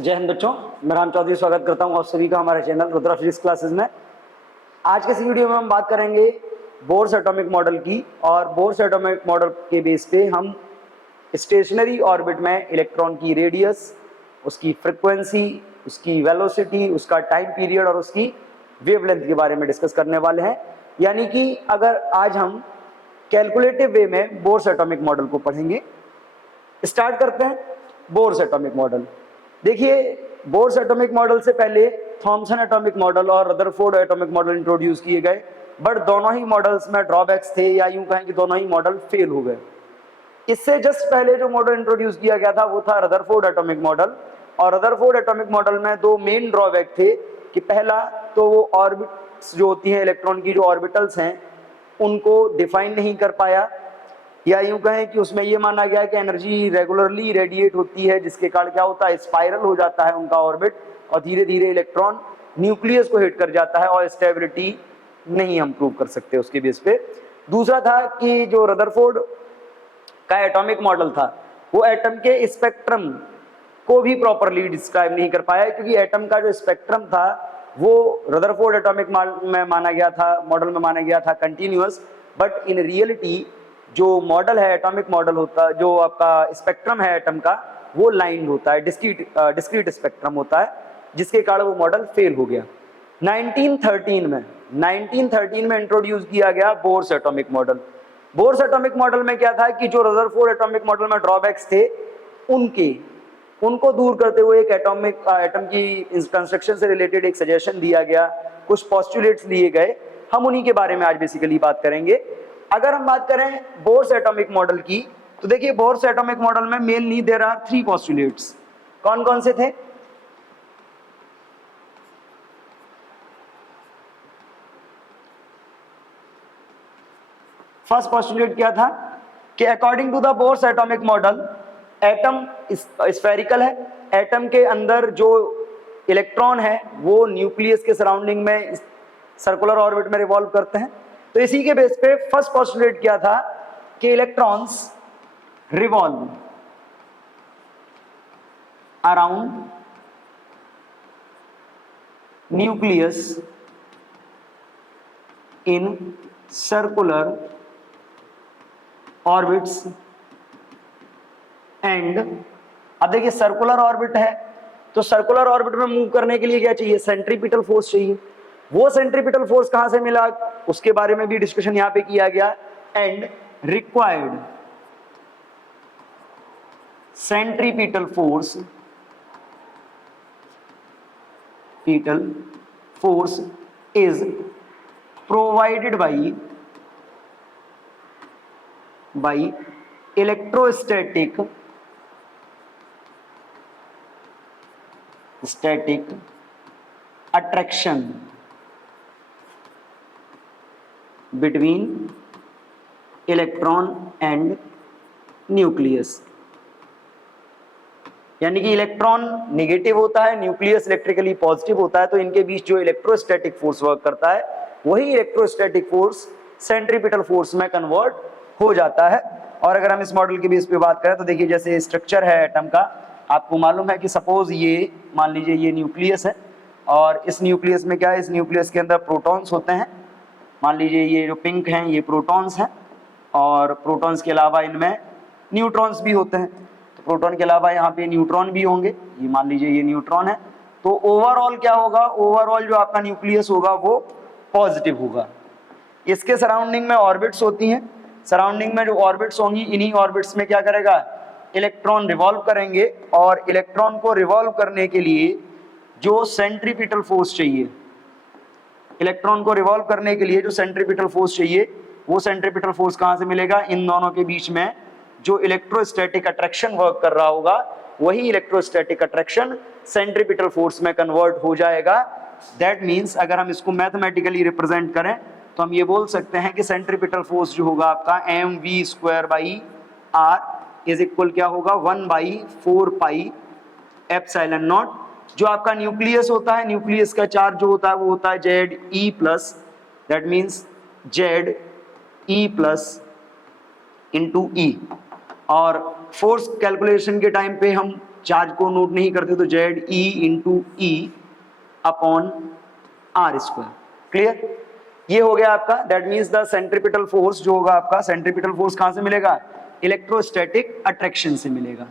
जय हिंद बच्चों, मैं राम चौधरी स्वागत करता हूं आप सभी का हमारे चैनल रुद्रा फिजिक्स क्लासेस में। आज के इस वीडियो में हम बात करेंगे बोर्स एटॉमिक मॉडल की, और बोर्स एटॉमिक मॉडल के बेस पे हम स्टेशनरी ऑर्बिट में इलेक्ट्रॉन की रेडियस, उसकी फ्रिक्वेंसी, उसकी वेलोसिटी, उसका टाइम पीरियड और उसकी वेवलेंथ के बारे में डिस्कस करने वाले हैं। यानी कि अगर आज हम कैलकुलेटिव वे में बोर्स एटॉमिक मॉडल को पढ़ेंगे। स्टार्ट करते हैं बोर्स एटॉमिक मॉडल। देखिए, बोर्स एटॉमिक मॉडल से पहले थॉमसन एटॉमिक मॉडल और रदरफोर्ड एटॉमिक मॉडल इंट्रोड्यूस किए गए, बट दोनों ही मॉडल्स में ड्रॉबैक्स थे, या यूं कहें कि दोनों ही मॉडल फेल हो गए। इससे जस्ट पहले जो मॉडल इंट्रोड्यूस किया गया था वो था रदरफोर्ड एटॉमिक मॉडल, और रदरफोर्ड एटॉमिक मॉडल में दो मेन ड्रॉबैक थे कि पहला तो वो ऑर्बिट्स जो होती हैं, इलेक्ट्रॉन की जो ऑर्बिटल्स हैं, उनको डिफाइन नहीं कर पाया, या यूं कहें कि उसमें ये माना गया कि एनर्जी रेगुलरली रेडिएट होती है, जिसके कारण क्या होता है, स्पाइरल हो जाता है उनका ऑर्बिट, और धीरे धीरे इलेक्ट्रॉन न्यूक्लियस को हिट कर जाता है, और स्टेबिलिटी नहीं हम प्रूव कर सकते उसके बेस पे। दूसरा था कि जो रदरफोर्ड का एटॉमिक मॉडल था वो एटम के स्पेक्ट्रम को भी प्रॉपरली डिस्क्राइब नहीं कर पाया, क्योंकि एटम का जो स्पेक्ट्रम था वो रदरफोर्ड एटॉमिक में माना गया था, मॉडल में माना गया था कंटिन्यूअस, बट इन रियलिटी जो मॉडल है, एटॉमिक मॉडल होता है, जो आपका स्पेक्ट्रम है एटम का, वो लाइन्ड होता है, डिस्क्रीट स्पेक्ट्रम होता है, जिसके कारण वो मॉडल फेल हो गया। 1913 में इंट्रोड्यूस किया गया bourse atomic model. Bourse atomic model में क्या था कि जो रदरफोर्ड एटॉमिक मॉडल में ड्रॉबैक्स थे उनको दूर करते हुए एक एटम की कंस्ट्रक्शन से रिलेटेड एक सजेशन दिया गया, कुछ पोस्टुलेट्स लिए गए। हम उन्हीं के बारे में आज बेसिकली बात करेंगे। अगर हम बात करें बोर्स एटॉमिक मॉडल की, तो देखिए बोर्स एटॉमिक मॉडल में मेनली देयर आर 3 पोस्टुलेट्स। कौन कौन से थे? फर्स्ट पोस्टुलेट क्या था कि according to the Bohr's atomic model, atom spherical है, एटम के अंदर जो इलेक्ट्रॉन है वो न्यूक्लियस के सराउंडिंग में सर्कुलर ऑर्बिट में रिवॉल्व करते हैं। तो इसी के बेस पे फर्स्ट पोस्टुलेट क्या था कि electrons revolve around nucleus in circular orbits and. अब देखिए सर्कुलर ऑर्बिट है, तो सर्कुलर ऑर्बिट में मूव करने के लिए क्या चाहिए? सेंट्रीपिटल फोर्स चाहिए। वो सेंट्रीपिटल फोर्स कहां से मिला, उसके बारे में भी डिस्कशन यहां पे किया गया। And required centripetal force is provided by electrostatic attraction between electron and nucleus. यानी कि इलेक्ट्रॉन नेगेटिव होता है, न्यूक्लियस इलेक्ट्रिकली पॉजिटिव होता है, तो इनके बीच जो इलेक्ट्रोस्टैटिक फोर्स वर्क करता है वही इलेक्ट्रोस्टैटिक फोर्स सेंट्रीपिटल फोर्स में कन्वर्ट हो जाता है। और अगर हम इस मॉडल के बेस पे बात करें तो देखिए, जैसे स्ट्रक्चर है एटम का, आपको मालूम है कि सपोज ये मान लीजिए ये न्यूक्लियस है, और इस न्यूक्लियस में क्या है, इस न्यूक्लियस के अंदर प्रोटॉन्स होते हैं। मान लीजिए ये जो पिंक हैं ये प्रोटॉन्स हैं, और प्रोटॉन्स के अलावा इनमें न्यूट्रॉन्स भी होते हैं। तो प्रोटॉन के अलावा यहाँ पे न्यूट्रॉन भी होंगे, ये मान लीजिए ये न्यूट्रॉन है। तो ओवरऑल क्या होगा, ओवरऑल जो आपका न्यूक्लियस होगा वो पॉजिटिव होगा। इसके सराउंडिंग में ऑर्बिट्स होती हैं, सराउंडिंग में जो ऑर्बिट्स होंगी, इन्हीं ऑर्बिट्स में क्या करेगा, इलेक्ट्रॉन रिवॉल्व करेंगे, और इलेक्ट्रॉन को रिवॉल्व करने के लिए जो सेंट्रीपिटल फोर्स चाहिए, इलेक्ट्रॉन को रिवॉल्व करने के लिए जो सेंट्रीपिटल फोर्स चाहिए, वो सेंट्रीपिटल फोर्स कहां से मिलेगा? इन दोनों के बीच में जो इलेक्ट्रोस्टैटिक अट्रैक्शन वर्क कर रहा होगा, वही इलेक्ट्रोस्टैटिक अट्रैक्शन सेंट्रीपिटल फोर्स में कन्वर्ट हो जाएगा। दैट मींस अगर हम इसको मैथमेटिकली रिप्रेजेंट करें तो हम ये बोल सकते हैं कि सेंट्रीपिटल फोर्स जो होगा आपका mv²/r इज इक्वल क्या होगा, 1/4πε0। जो आपका न्यूक्लियस होता है, न्यूक्लियस का चार्ज जो होता है वो होता है Ze+, दैट मींस Ze+/E। और फोर्स कैलकुलेशन के टाइम पे हम चार्ज को नोट नहीं करते तो Z e into e upon r square. Clear? ये हो गया आपका, that means the centripetal force जो होगा आपका, सेंट्रीपिटल फोर्स कहां से मिलेगा? इलेक्ट्रोस्टैटिक अट्रैक्शन से मिलेगा।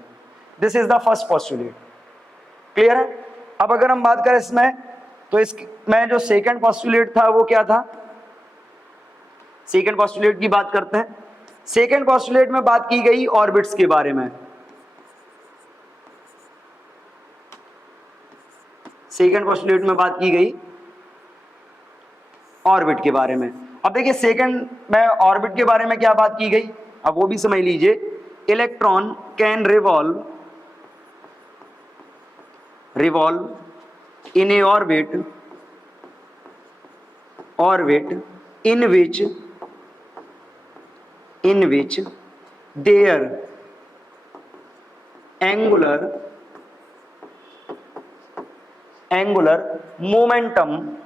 This is the first postulate. Clear है? अब अगर हम बात करें इसमें, तो इसमें जो सेकंड पोस्टुलेट था वो क्या था? सेकंड पोस्टुलेट की बात करते हैं। सेकंड पोस्टुलेट में बात की गई ऑर्बिट्स के बारे में। सेकंड पोस्टुलेट में बात की गई ऑर्बिट के बारे में। अब देखिए सेकंड में ऑर्बिट के बारे में क्या बात की गई, अब वो भी समझ लीजिए। Electron can revolve in a orbit in which their angular momentum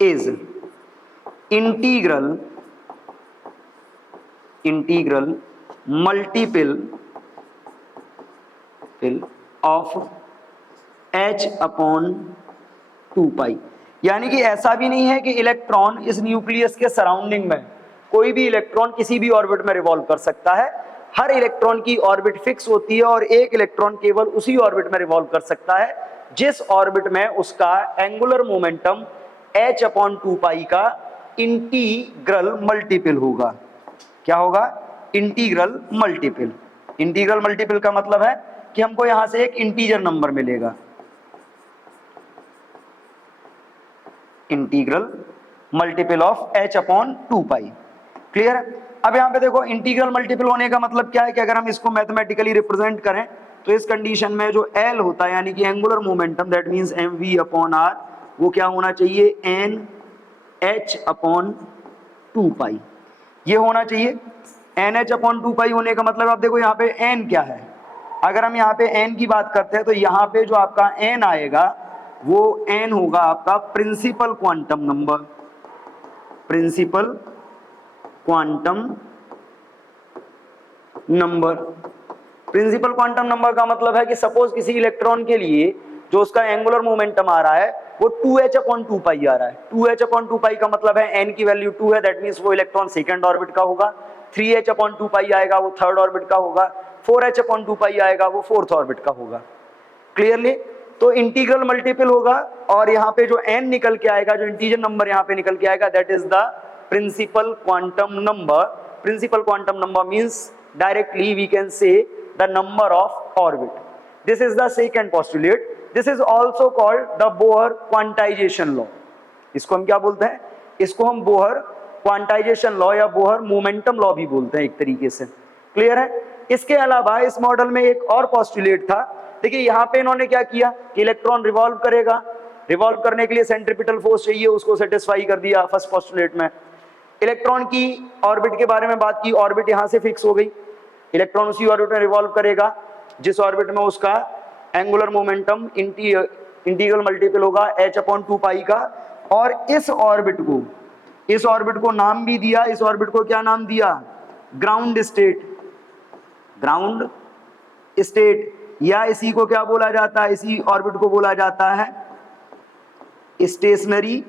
is integral multiple of h upon 2 पाई। यानी कि ऐसा भी नहीं है कि इलेक्ट्रॉन इस न्यूक्लियस के सराउंडिंग में, कोई भी इलेक्ट्रॉन किसी भी ऑर्बिट में रिवॉल्व कर सकता है। हर इलेक्ट्रॉन की ऑर्बिट फिक्स होती है और एक इलेक्ट्रॉन केवल उसी ऑर्बिट में रिवॉल्व कर सकता है जिस ऑर्बिट में उसका एंगुलर मोमेंटम h अपॉन 2 पाई का इंटीग्रल मल्टीपल होगा। क्या होगा? Integral multiple. इंटीग्रल मल्टीपल का मतलब है कि हमको यहां से एक इंटीजर नंबर मिलेगा, integral multiple of h upon 2 pi. Clear? अब यहां पे देखो इंटीग्रल मल्टीपल होने का मतलब क्या है कि अगर हम इसको मैथमेटिकली रिप्रेजेंट करें तो इस कंडीशन में जो L होता है यानी कि angular momentum, that means mv upon r, वो क्या होना चाहिए? n h अपॉन 2 पाई। ये होना चाहिए एन एच अपॉन 2 पाई। होने का मतलब आप देखो यहाँ पे n क्या है। अगर हम यहाँ पे n की बात करते हैं तो यहाँ पे जो आपका n आएगा वो n होगा आपका principal quantum number. Principal quantum number, principal quantum number का मतलब है कि सपोज किसी इलेक्ट्रॉन के लिए जो उसका एंगुलर मोमेंटम आ रहा है वो 2h अपॉन 2 पाई आ रहा है। 2h अपॉन 2 पाई का मतलब है n की वैल्यू 2 है, दैट मींस वो इलेक्ट्रॉन सेकंड ऑर्बिट का होगा। 3h अपॉन 2 पाई आएगा वो थर्ड ऑर्बिट का होगा। 4h अपॉन 2 पाई आएगा वो फोर्थ ऑर्बिट का होगा। क्लियरली? तो इंटीग्रल मल्टीपल होगा और यहाँ पे जो n निकल के आएगा, जो इंटीजर नंबर यहाँ पे निकल के आएगा, that is the principal quantum number. Principal quantum number means directly we can say the number of orbit. This is the second postulate. This is also called the Bohr quantization law. इसको हम क्या बोलते हैं? इसको हम Bohr quantization law या Bohr momentum law भी बोलते हैं एक तरीके से। क्लियर है? इसके अलावा इस मॉडल में एक और पोस्टुलेट था। देखिए यहाँ पे इन्होंने क्या किया कि इलेक्ट्रॉन रिवॉल्व करेगा, रिवॉल्व करने के लिए सेंट्रीपिटल फोर्स चाहिए, उसको सेटिस्फाई कर दिया फर्स्ट पोस्टुलेट में। इलेक्ट्रॉन की ऑर्बिट के बारे में बात की, ऑर्बिट यहां से फिक्स हो गई। इलेक्ट्रॉन उसी ऑर्बिट में रिवॉल्व करेगा जिस ऑर्बिट में उसका एंगुलर मोमेंटम इंटीग्रल मल्टीपल होगा h अपॉन 2 पाई का। और इस ऑर्बिट को नाम भी दिया। इस ऑर्बिट को क्या नाम दिया? Ground state. ग्राउंड स्टेट, या इसी को क्या बोला जाता है? इसी ऑर्बिट को बोला जाता है स्टेशनरी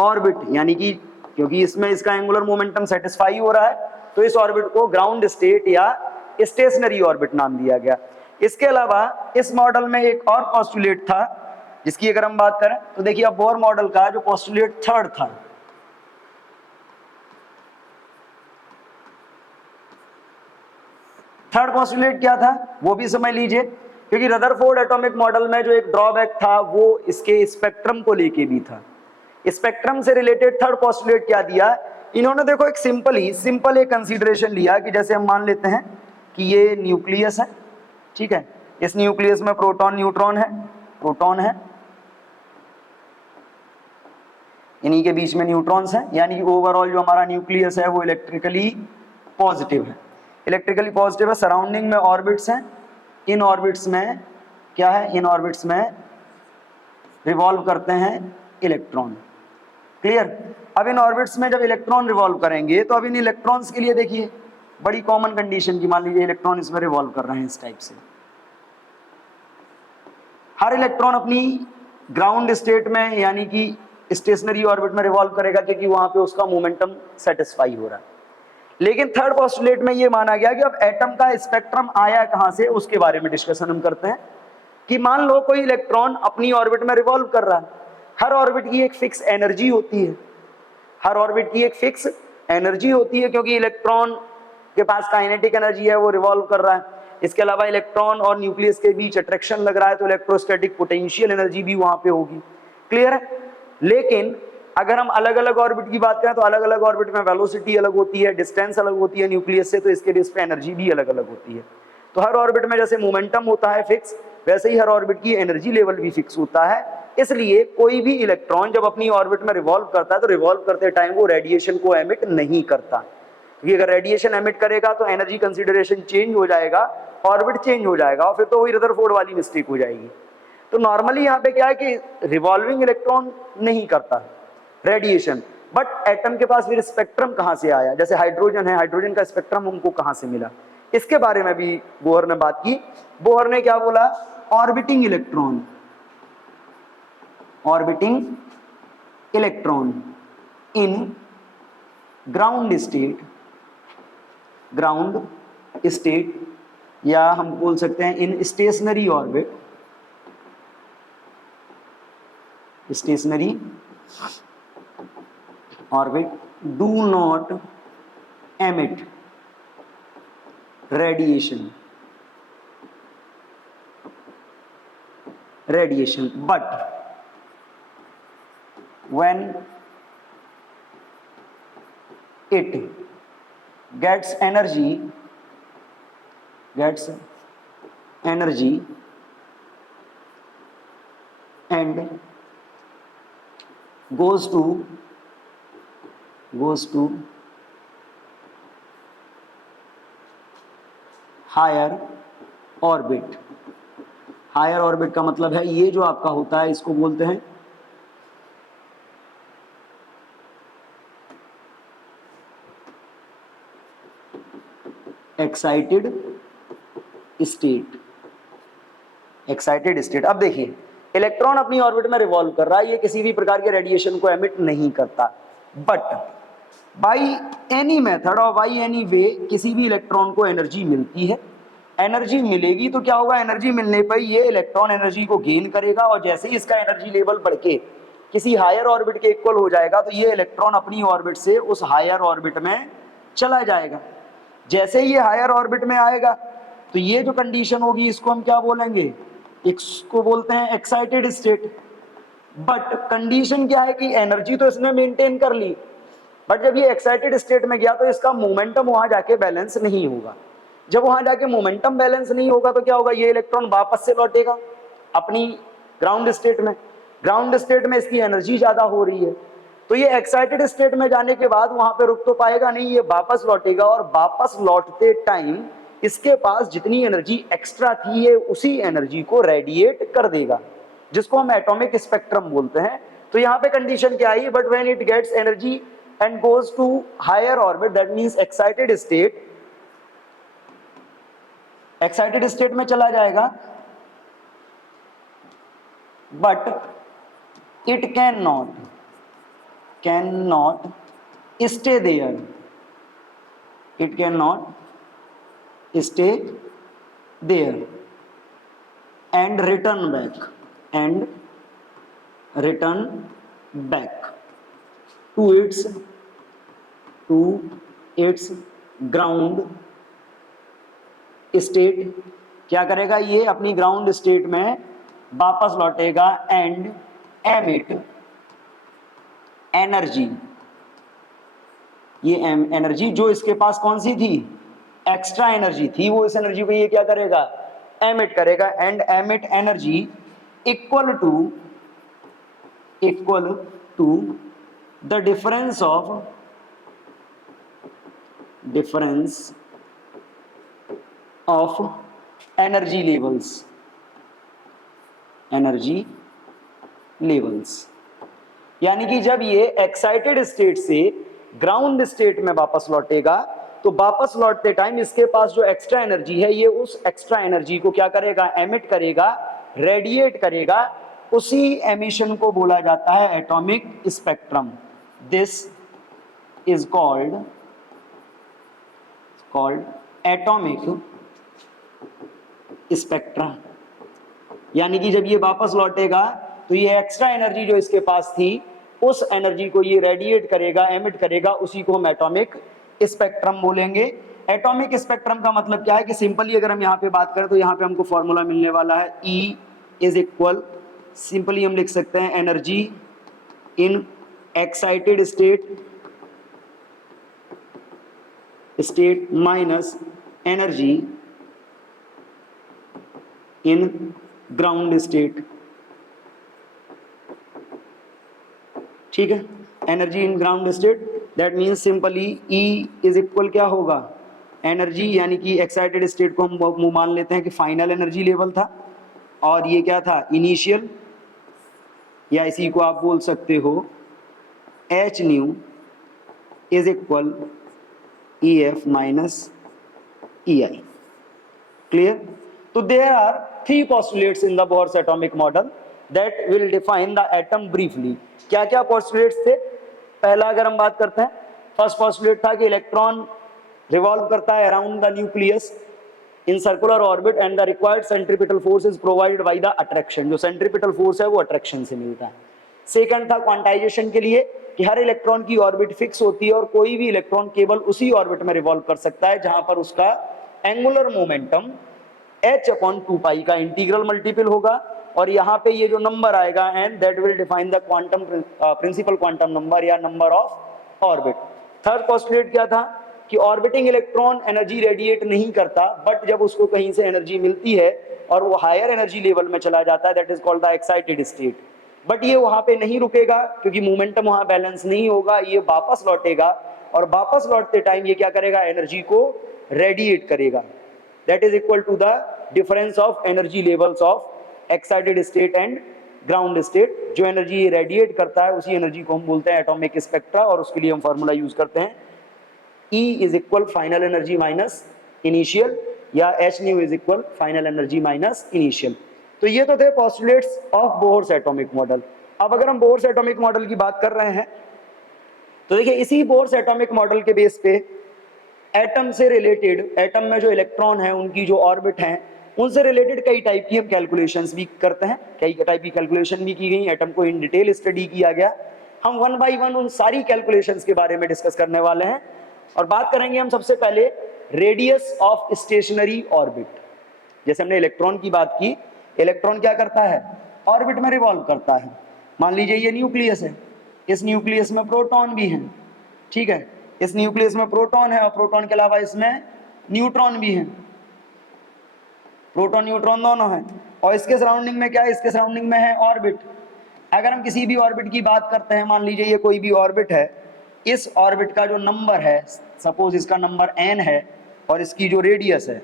ऑर्बिट। यानी कि क्योंकि इसमें इसका एंगुलर मोमेंटम सेटिस्फाई हो रहा है तो इस ऑर्बिट को ग्राउंड स्टेट या स्टेशनरी ऑर्बिट नाम दिया गया। इसके अलावा इस मॉडल में एक और पोस्टुलेट था जिसकी अगर हम बात करें तो देखिए अब बोर मॉडल का जो पोस्टुलेट थर्ड था, थर्ड पोस्टुलेट क्या था वो भी समझ लीजिए। क्योंकि रदरफोर्ड एटॉमिक मॉडल में जो एक ड्रॉबैक था वो इसके स्पेक्ट्रम को लेके भी था। स्पेक्ट्रम से रिलेटेड थर्ड पोस्टुलेट क्या दिया इन्होंने? देखो एक सिंपल एक कंसीडरेशन लिया कि जैसे हम मान लेते हैं कि ये न्यूक्लियस है, ठीक है, इस न्यूक्लियस में प्रोटॉन न्यूट्रॉन है, प्रोटॉन है, इन्हीं के बीच में न्यूट्रॉन्स हैं, यानी कि ओवरऑल जो हमारा न्यूक्लियस है वो इलेक्ट्रिकली पॉजिटिव है। इलेक्ट्रिकली पॉजिटिव है। सराउंडिंग में ऑर्बिट्स हैं, इन ऑर्बिट्स में क्या है? इन ऑर्बिट्स में रिवॉल्व करते हैं इलेक्ट्रॉन। क्लियर? अब इन ऑर्बिट्स में जब इलेक्ट्रॉन रिवॉल्व करेंगे तो अब इन इलेक्ट्रॉन्स के लिए देखिए बड़ी कॉमन कंडीशन की, मान लीजिए इलेक्ट्रॉन इसमें रिवॉल्व कर रहे हैं इस टाइप से। हर इलेक्ट्रॉन अपनी ग्राउंड स्टेट में यानी कि स्टेशनरी ऑर्बिट में रिवॉल्व करेगा क्योंकि वहां पे उसका मोमेंटम सेटिस्फाई हो रहा है। लेकिन थर्ड पोस्टुलेट में ये माना गया कि अब एटम का स्पेक्ट्रम आया कहां से, उसके बारे में डिस्कशन हम करते हैं। कि मान लो कोई इलेक्ट्रॉन अपनी ऑर्बिट में रिवॉल्व कर रहा है, हर ऑर्बिट की एक फिक्स एनर्जी होती है, हर ऑर्बिट की एक फिक्स एनर्जी होती है क्योंकि इलेक्ट्रॉन के पास काइनेटिक एनर्जी है, वो रिवॉल्व कर रहा है। इसके अलावा इलेक्ट्रॉन और न्यूक्लियस के बीच अट्रैक्शन लग रहा है तो इलेक्ट्रोस्टैटिक पोटेंशियल एनर्जी भी वहां पे होगी। क्लियर है? लेकिन अगर हम अलग अलग ऑर्बिट की बात करें तो अलग अलग ऑर्बिट में वेलोसिटी अलग होती है, डिस्टेंस अलग होती है न्यूक्लियस से, तो इसके बेस पे एनर्जी भी अलग अलग होती है। तो हर ऑर्बिट में जैसे मोमेंटम होता है फिक्स, वैसे ही हर ऑर्बिट की एनर्जी लेवल भी फिक्स होता है। इसलिए कोई भी इलेक्ट्रॉन जब अपनी ऑर्बिट में रिवॉल्व करता है तो रिवॉल्व करते टाइम वो रेडिएशन को एमिट नहीं करता, क्योंकि अगर रेडिएशन एमिट करेगा तो एनर्जी कंसीडरेशन चेंज हो जाएगा, ऑर्बिट चेंज हो जाएगा और फिर तो वही रदरफोर्ड वाली मिस्टेक हो जाएगी। तो नॉर्मली यहाँ पे क्या है कि रिवॉल्विंग इलेक्ट्रॉन नहीं करता रेडिएशन, बट एटम के पास फिर स्पेक्ट्रम कहां से आया, जैसे हाइड्रोजन है, हाइड्रोजन का स्पेक्ट्रम हमको कहां से मिला, इसके बारे में भी बोहर ने बात की। बोहर ने क्या बोला, orbiting electron, orbiting electron in ground state, ground state, या हम बोल सकते हैं in stationary orbit, stationary orbit do not emit radiation, radiation, but when it gets energy and goes to higher orbit. Higher orbit का मतलब है ये जो आपका होता है इसको बोलते हैं एक्साइटेड स्टेट, एक्साइटेड स्टेट। अब देखिए इलेक्ट्रॉन अपनी ऑर्बिट में रिवॉल्व कर रहा है, ये किसी भी प्रकार के रेडिएशन को एमिट नहीं करता, बट बाई एनी मेथड और बाई एनी वे किसी भी इलेक्ट्रॉन को एनर्जी मिलती है। एनर्जी मिलेगी तो क्या होगा, एनर्जी मिलने पर ये इलेक्ट्रॉन एनर्जी को गेन करेगा और जैसे ही इसका एनर्जी लेवल बढ़ के किसी हायर ऑर्बिट के इक्वल हो जाएगा तो ये इलेक्ट्रॉन अपनी ऑर्बिट से उस हायर ऑर्बिट में चला जाएगा। जैसे ही ये हायर ऑर्बिट में आएगा तो ये जो कंडीशन होगी इसको हम क्या बोलेंगे, इसको बोलते हैं एक्साइटेड स्टेट। बट कंडीशन क्या है कि एनर्जी तो इसने मेंटेन कर ली, बट जब ये एक्साइटेड स्टेट में गया तो इसका मोमेंटम वहां जाके बैलेंस नहीं होगा। जब वहां जाके मोमेंटम बैलेंस नहीं होगा तो क्या होगा, ये इलेक्ट्रॉन वापस से लौटेगा अपनी ग्राउंड स्टेट में। ग्राउंड स्टेट में इसकी एनर्जी ज्यादा हो रही है तो ये एक्साइटेड स्टेट में जाने के बाद वहां पे रुक तो पाएगा नहीं, ये वापस लौटेगा और वापस लौटते टाइम इसके पास जितनी एनर्जी एक्स्ट्रा थी ये उसी एनर्जी को रेडिएट कर देगा, जिसको हम एटॉमिक स्पेक्ट्रम बोलते हैं। तो यहाँ पे कंडीशन क्या आई, but when it gets energy and goes to higher orbit, that means excited state, excited state में चला जाएगा, but it can not stay there, it can not stay there and return back to its ground state. क्या करेगा, ये अपनी ground state में वापस लौटेगा एंड एमिट एनर्जी। ये एनर्जी जो इसके पास कौन सी थी, एक्स्ट्रा एनर्जी थी, वो इस एनर्जी को ये क्या करेगा, एमिट करेगा and emit energy equal to the difference of energy levels. यानी कि जब ये एक्साइटेड स्टेट से ग्राउंड स्टेट में वापस लौटेगा तो वापस लौटते टाइम इसके पास जो एक्स्ट्रा एनर्जी है, ये उस एक्स्ट्रा एनर्जी को क्या करेगा, एमिट करेगा, रेडिएट करेगा। उसी एमिशन को बोला जाता है atomic spectrum. This is called atomic spectrum. यानी कि जब ये वापस लौटेगा तो ये एक्स्ट्रा एनर्जी जो इसके पास थी, उस एनर्जी को ये रेडिएट करेगा, एमिट करेगा, उसी को हम एटॉमिक स्पेक्ट्रम बोलेंगे। एटॉमिक स्पेक्ट्रम का मतलब क्या है कि सिंपली अगर हम यहाँ पे बात करें तो यहाँ पे हमको फॉर्मूला मिलने वाला है, E इज इक्वल, सिंपली हम लिख सकते हैं energy in excited state minus energy in ground state. ठीक है, energy in ground state, that means simply E is equal क्या होगा, एनर्जी, यानी कि एक्साइटेड स्टेट को हम मान लेते हैं कि फाइनल एनर्जी लेवल था, और ये क्या था, इनिशियल, या इसी को आप बोल सकते हो H new is equal EF minus EI। Clear? तो there are 3 postulates in the Bohr's atomic model that will define the atom briefly। क्या क्या postulates थे? पहला अगर हम बात करते हैं, फर्स्ट postulate था कि इलेक्ट्रॉन रिवॉल्व करता है around the nucleus in circular orbit and the required centripetal force is provided by the attraction. जो सेंट्रीपिटल फोर्स है वो अट्रैक्शन से मिलता है। सेकंड था क्वांटाइजेशन के लिए कि हर इलेक्ट्रॉन की ऑर्बिट फिक्स होती है और कोई भी इलेक्ट्रॉन केवल उसी ऑर्बिट में रिवॉल्व कर सकता है जहां पर उसका एंगुलर मोमेंटम h/2π का इंटीग्रल मल्टीपल होगा, और यहाँ पे ये जो नंबर आएगा and that will define the quantum principle quantum number या number of orbit. Third postulate क्या था कि ऑर्बिटिंग इलेक्ट्रॉन एनर्जी रेडिएट नहीं करता, बट जब उसको कहीं से एनर्जी मिलती है और वो हायर एनर्जी लेवल में चला जाता है, that is called the excited state. But ये वहां पे नहीं रुकेगा क्योंकि मोमेंटम वहां बैलेंस नहीं होगा, ये वापस लौटेगा, और वापस लौटते टाइम ये क्या करेगा, एनर्जी को रेडिएट करेगा। That is equal to the difference of energy levels of excited state and ground state. जो एनर्जी रेडिएट करता है उसी एनर्जी को हम बोलते हैं एटॉमिक स्पेक्ट्रा, और उसके लिए हम फॉर्मूला यूज करते हैं E is equal final energy minus initial, या H new is equal final energy minus initial. तो ये तो थे postulates of bourse atomic model. अब अगर हम बोर्स एटॉमिक मॉडल की बात कर रहे हैं तो देखिए इसी बोर्स एटॉमिक मॉडल के बेस पे एटम से रिलेटेड, एटम में जो इलेक्ट्रॉन है उनकी जो ऑर्बिट हैं उनसे रिलेटेड कई टाइप की हम कैलकुलेशंस भी करते हैं, कई टाइप की कैलकुलेशन भी की गई, एटम को इन डिटेल स्टडी किया गया। हम वन बाय वन उन सारी कैलकुलेशंस के बारे में डिस्कस करने वाले हैं, और बात करेंगे हम सबसे पहले रेडियस ऑफ स्टेशनरी ऑर्बिट। जैसे हमने इलेक्ट्रॉन की बात की, इलेक्ट्रॉन क्या करता है, ऑर्बिट में रिवॉल्व करता है। मान लीजिए ये न्यूक्लियस है, इस न्यूक्लियस में प्रोटॉन भी हैं, ठीक है, इस न्यूक्लियस में प्रोटॉन है और प्रोटॉन के अलावा इसमें न्यूट्रॉन भी हैं, प्रोटॉन न्यूट्रॉन दोनों हैं, और इसके सराउंडिंग में क्या है, इसके सराउंडिंग में है ऑर्बिट। अगर हम किसी भी ऑर्बिट की बात करते हैं, मान लीजिए ये कोई भी ऑर्बिट है, इस ऑर्बिट का जो नंबर है, सपोज इसका नंबर n है, और इसकी जो रेडियस है,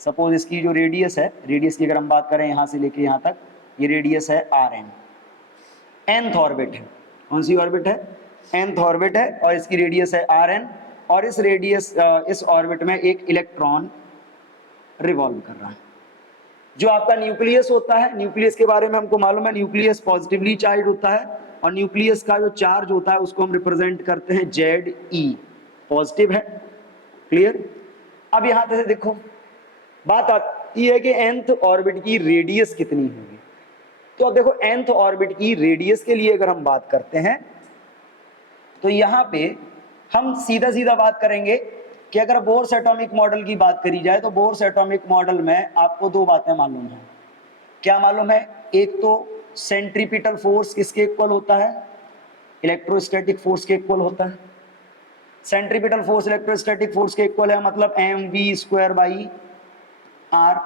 सपोज इसकी जो रेडियस है, रेडियस की अगर हम बात करें यहाँ से लेके यहाँ तक, ये रेडियस है Rn, nth ऑर्बिट है, कौन सी ऑर्बिट है, nth ऑर्बिट है, और इसकी रेडियस है Rn, और इस रेडियस इस ऑर्बिट में एक इलेक्ट्रॉन रिवॉल्व कर रहा है। जो आपका न्यूक्लियस होता है, न्यूक्लियस के बारे में हमको मालूम है, न्यूक्लियस पॉजिटिवली चार्ज होता है, और न्यूक्लियस का जो चार्ज होता है उसको हम रिप्रेजेंट करते हैं Ze, पॉजिटिव है। क्लियर? अब यहां से देखो बात आती है कि nth ऑर्बिट की रेडियस कितनी होगी। तो अब देखो nth ऑर्बिट की रेडियस के लिए अगर हम बात करते हैं तो यहां पे हम सीधा सीधा बात करेंगे कि अगर बोर्स एटॉमिक मॉडल की बात करी जाए तो बोर्स एटॉमिक मॉडल में आपको 2 बातें मालूम है। क्या मालूम है? एक तो सेंट्रीपिटल फोर्स किसके इक्वल होता है, इलेक्ट्रोस्टैटिक फोर्स के इक्वल होता है। सेंट्रीपिटल फोर्स इलेक्ट्रोस्टैटिक फोर्स के इक्वल है, मतलब mv²/r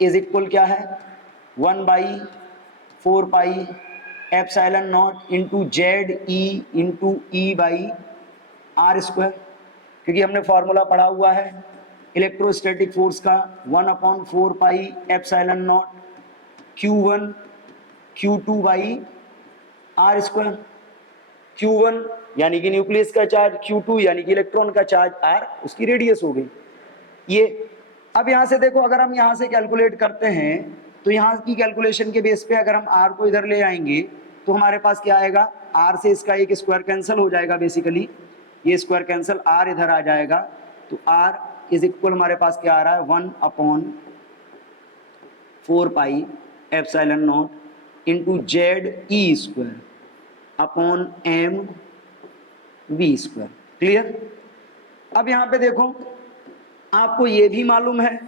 इज इक्वल क्या है, 1/4πε0 इंटू ZE इंटू E/r², क्योंकि हमने फॉर्मूला पढ़ा हुआ है इलेक्ट्रोस्टैटिक फोर्स का 1/4πε0 Q1 Q2/r²। Q1 यानी कि न्यूक्लियस का चार्ज, Q2 यानी कि इलेक्ट्रॉन का चार्ज, R उसकी रेडियस हो गई ये। अब यहां से देखो, अगर हम यहां से कैलकुलेट करते हैं तो यहां की कैलकुलेशन के बेस पे अगर हम R को इधर ले आएंगे तो हमारे पास क्या आएगा, R से इसका एक स्क्वायर कैंसिल हो जाएगा, बेसिकली ये स्क्वायर कैंसिल, R इधर आ जाएगा, तो R इज इक्वल हमारे पास क्या आ रहा है, 1/4 pi epsilon naught into Z e square upon m v square. Clear. अब यहां पे देखो, आपको ये भी मालूम है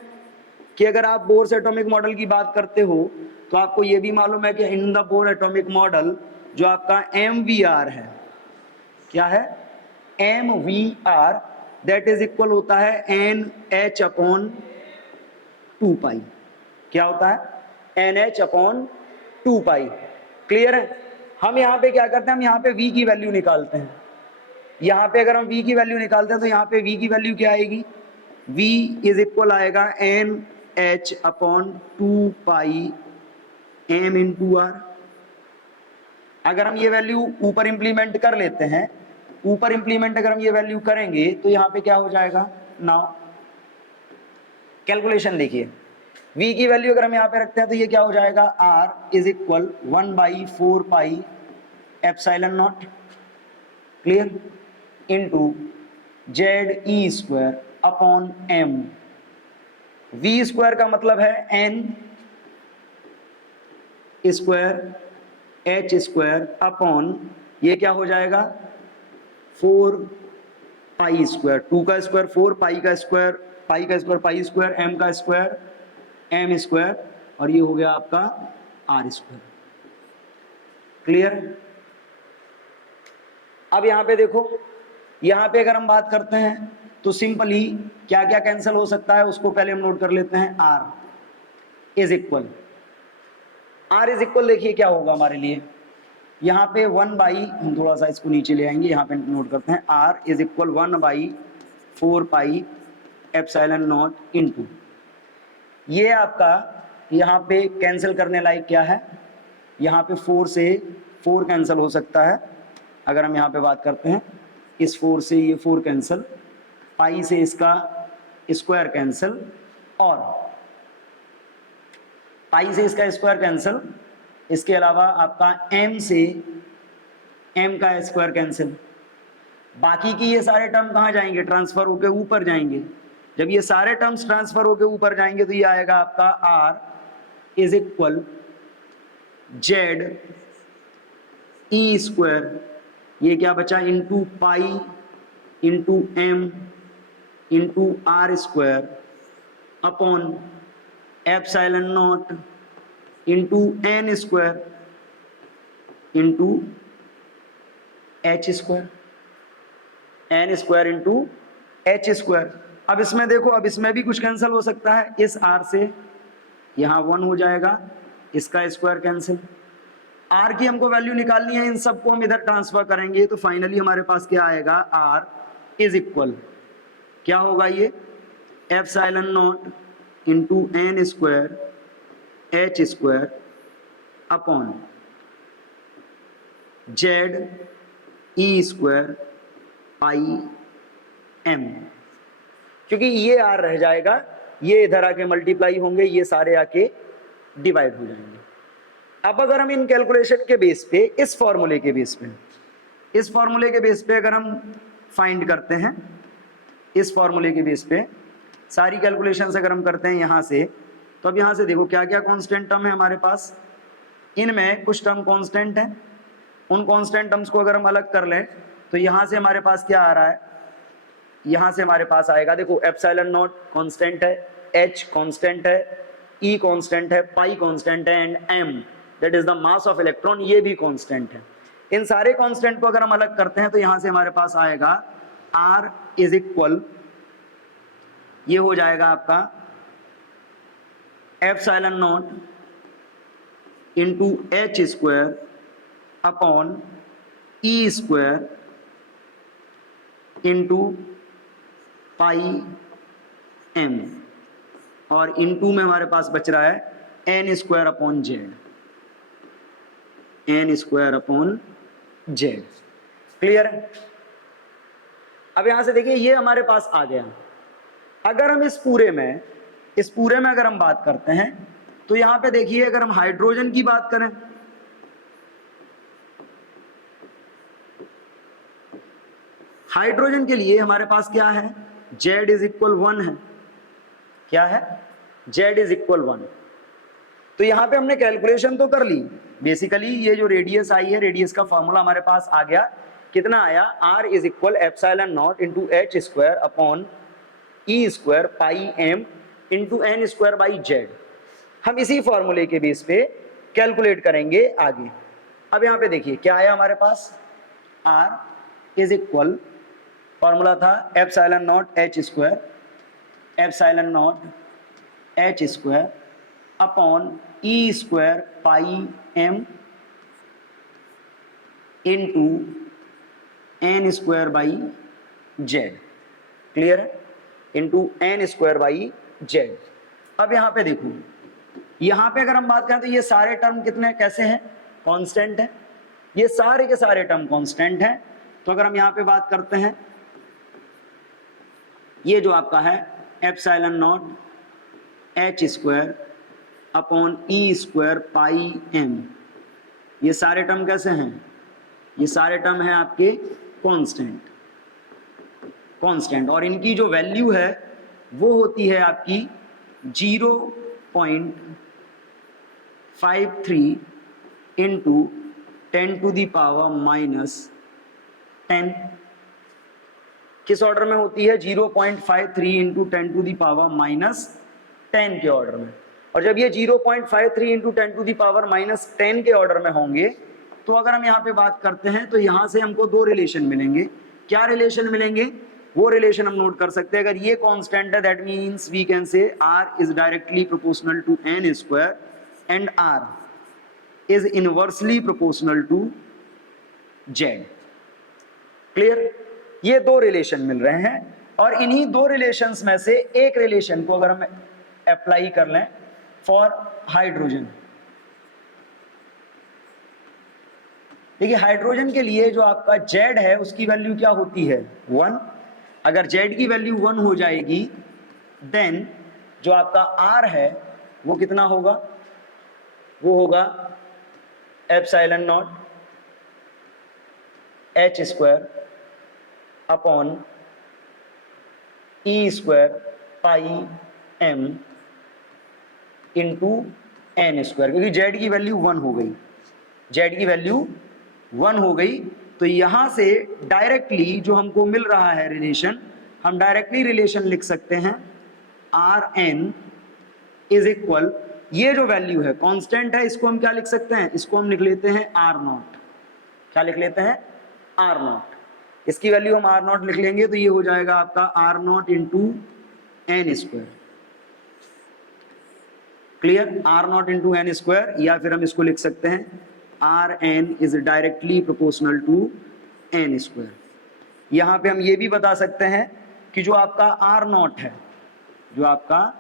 कि अगर आप बोर्स एटॉमिक मॉडल की बात करते हो तो आपको ये भी मालूम है कि in the Bohr atomic model जो आपका एम वी आर है, क्या है, m v r, that is equal होता है एन एच अपॉन 2 पाई। क्या होता है, एन एच अपॉन 2 पाई। क्लियर है। हम यहाँ पे क्या करते हैं, हम यहाँ पे v की वैल्यू निकालते हैं। यहाँ पे अगर हम v की वैल्यू निकालते हैं तो यहाँ पे v की वैल्यू क्या आएगी, v इज इक्वल आएगा n h upon 2 pi m into r. अगर हम ये वैल्यू ऊपर इंप्लीमेंट कर लेते हैं, ऊपर इंप्लीमेंट अगर हम ये वैल्यू करेंगे तो यहाँ पे क्या हो जाएगा, नाउ कैलकुलेशन देखिए, v की वैल्यू अगर हम यहाँ पे रखते हैं तो ये क्या हो जाएगा, r is equal 1/4 pi epsilon not, clear, into Z e square upon m। v square का मतलब है n square h square upon ये क्या हो जाएगा 4 पाई स्क्वायर, 2 का स्क्वायर 4, पाई का स्क्वायर पाई स्क्वायर, m का स्क्वायर m स्क्वायर, और ये हो गया आपका r स्क्वायर। क्लियर। अब यहाँ पे देखो, यहाँ पे अगर हम बात करते हैं तो सिंपली क्या क्या कैंसिल हो सकता है उसको पहले हम नोट कर लेते हैं। r इज इक्वल, देखिए क्या होगा हमारे लिए, यहाँ पे 1 हम थोड़ा सा इसको नीचे ले आएंगे, यहाँ पे नोट करते हैं, r is equal 1/4 pi epsilon naught into, ये आपका यहाँ पे कैंसिल करने लायक क्या है, यहाँ पे 4 से 4 कैंसिल हो सकता है। अगर हम यहाँ पे बात करते हैं, इस 4 से ये 4 कैंसिल, पाई से इसका स्क्वायर कैंसिल, और पाई से इसका स्क्वायर कैंसिल, इसके अलावा आपका m से m का स्क्वायर कैंसिल। बाकी की ये सारे टर्म कहाँ जाएंगे, ट्रांसफर होके ऊपर जाएंगे। जब ये सारे टर्म्स ट्रांसफर होके ऊपर जाएंगे तो ये आएगा आपका r is equal Z e square, ये क्या बचा, into pi into m into r square upon epsilon naught into n square into h square, n square into h square. अब इसमें देखो, अब इसमें भी कुछ कैंसिल हो सकता है, इस r से यहाँ 1 हो जाएगा, इसका स्क्वायर कैंसिल। r की हमको वैल्यू निकालनी है, इन सबको हम इधर ट्रांसफर करेंगे तो फाइनली हमारे पास क्या आएगा, r इज इक्वल क्या होगा, ये epsilon naught into n square h square upon Z e square pi m. क्योंकि ये r रह जाएगा, ये इधर आके मल्टीप्लाई होंगे, ये सारे आके डिवाइड हो जाएंगे। अब अगर हम इन कैलकुलेशन के बेस पे, इस फॉर्मूले के बेस पे अगर हम फाइंड करते हैं, इस फॉर्मूले के बेस पे सारी कैलकुलेशंस अगर हम करते हैं यहाँ से, तो अब यहाँ से देखो क्या क्या कांस्टेंट टर्म है हमारे पास। इनमें कुछ टर्म कांस्टेंट हैं, उन कांस्टेंट टर्म्स को अगर हम अलग कर लें तो यहाँ से हमारे पास क्या आ रहा है, यहाँ से हमारे पास आएगा, देखो एप्सिलॉन नॉट कांस्टेंट है, h कांस्टेंट है, e कांस्टेंट है, पाई कांस्टेंट है, and m that is the mass of electron, ये भी कांस्टेंट है। इन सारे कांस्टेंट को अगर हम अलग करते हैं तो यहाँ से हमारे पास आएगा r इज इक्वल, ये हो जाएगा आपका epsilon naught into h square upon e square into pi m, और इंटू में हमारे पास बच रहा है n square upon Z, n square upon Z. Clear है? अब यहां से देखिए ये हमारे पास आ गया। अगर हम इस पूरे में अगर हम बात करते हैं तो यहां पे देखिए अगर हम हाइड्रोजन की बात करें, हाइड्रोजन के लिए हमारे पास क्या है, Z इज इक्वल 1 है। क्या है? Z is equal 1। तो यहां पे हमने कैलकुलेशन तो कर ली। बेसिकली ये जो रेडियस आई है, रेडियस का फॉर्मूला हमारे पास आ गया। कितना आया? R is equal epsilon naught into h square upon e square pi m into n square by Z. हम इसी फॉर्मूले के बेस पे कैलकुलेट करेंगे आगे। अब यहाँ पे देखिए क्या आया हमारे पास, R इज इक्वल, फॉर्मूला था epsilon naught h square, epsilon naught h square upon e square pi m into n square by z. Clear है? Into n square by z. अब यहाँ पे देखो, यहाँ पे अगर हम बात करें तो ये सारे टर्म कितने कैसे हैं, कांस्टेंट है। ये सारे के सारे टर्म कांस्टेंट हैं। तो अगर हम यहाँ पे बात करते हैं, ये जो आपका है epsilon naught h square upon e square pi m, ये सारे टर्म कैसे हैं? ये सारे टर्म हैं आपके कांस्टेंट, कांस्टेंट। और इनकी जो वैल्यू है वो होती है आपकी 0.53 इंटू 10 टू दी पावर -10। किस ऑर्डर में होती है? 0.53 इंटू 10 टू दी पावर -10 के ऑर्डर में। और जब ये 0.53 इंटू 10 टू दी पावर -10 के ऑर्डर में होंगे तो अगर हम यहाँ पे बात करते हैं तो यहाँ से हमको दो रिलेशन मिलेंगे। क्या रिलेशन मिलेंगे? वो रिलेशन हम नोट कर सकते हैं। अगर ये कांस्टेंट है that means we can say R is directly proportional to n square and R is inversely proportional to Z। Clear? ये दो रिलेशन मिल रहे हैं और इन्हीं दो रिलेशंस में से एक रिलेशन को अगर हम अप्लाई कर लें फॉर हाइड्रोजन, देखिए हाइड्रोजन के लिए जो आपका Z है उसकी वैल्यू क्या होती है? 1। अगर Z की वैल्यू 1 हो जाएगी देन जो आपका R है वो कितना होगा? वो होगा epsilon naught h square upon e square pi m into n square, क्योंकि Z की वैल्यू 1 हो गई, Z की वैल्यू 1 हो गई। तो यहां से डायरेक्टली जो हमको मिल रहा है रिलेशन, हम डायरेक्टली रिलेशन लिख सकते हैं Rn इज इक्वल, ये जो वैल्यू है कांस्टेंट है, इसको हम क्या लिख सकते हैं? इसको हम लिख लेते हैं R0। क्या लिख लेते हैं? R0। इसकी वैल्यू हम R0 लिख लेंगे तो ये हो जाएगा आपका R0 into n square. Clear? R0 into n square, या फिर हम इसको लिख सकते हैं Rn is directly proportional to n square. यहां पे हम ये भी बता सकते हैं कि जो आपका R0 है, जो आपका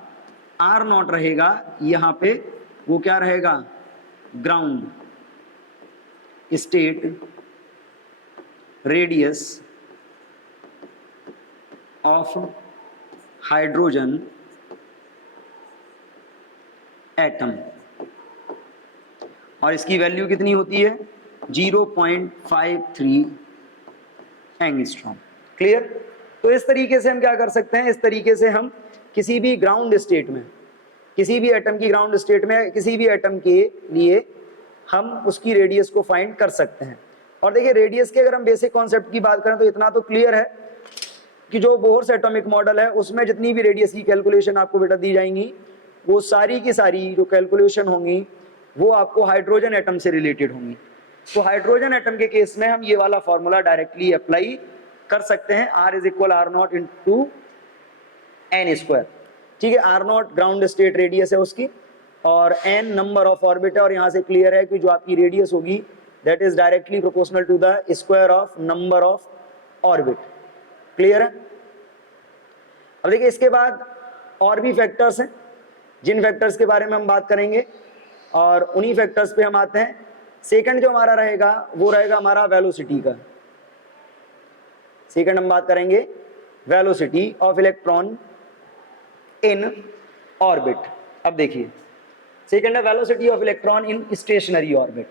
R0 रहेगा यहां पे वो क्या रहेगा? Ground state radius of hydrogen atom, और इसकी वैल्यू कितनी होती है? 0.53 एंगस्ट्रॉम। क्लियर? तो इस तरीके से हम क्या कर सकते हैं, इस तरीके से हम किसी भी ग्राउंड स्टेट में, किसी भी एटम की ग्राउंड स्टेट में किसी भी एटम के लिए हम उसकी रेडियस को फाइंड कर सकते हैं। और देखिए रेडियस के अगर हम बेसिक कॉन्सेप्ट की बात करें तो इतना तो क्लियर है कि जो बोर्स एटॉमिक मॉडल है उसमें जितनी भी रेडियस की कैलकुलेशन आपको बेटा दी जाएंगी वो सारी की सारी जो कैलकुलेशन होंगी वो आपको हाइड्रोजन एटम से रिलेटेड होंगी। तो हाइड्रोजन एटम के केस में हम ये वाला फॉर्मूला डायरेक्टली अप्लाई कर सकते हैं, R is equal R0 into n square. ठीक है, R0 ग्राउंड स्टेट रेडियस है उसकी और n नंबर ऑफ ऑर्बिट है, और यहाँ से क्लियर है कि जो आपकी रेडियस होगी that is directly proportional to the square of number of orbit. Clear है? अब देखिए इसके बाद और भी फैक्टर्स हैं जिन फैक्टर्स के बारे में हम बात करेंगे, और उन्हीं फैक्टर्स पे हम आते हैं। सेकंड जो हमारा रहेगा वो रहेगा हमारा वेलोसिटी का। सेकंड हम बात करेंगे velocity of electron in orbit. अब देखिए सेकंड है velocity of electron in stationary orbit.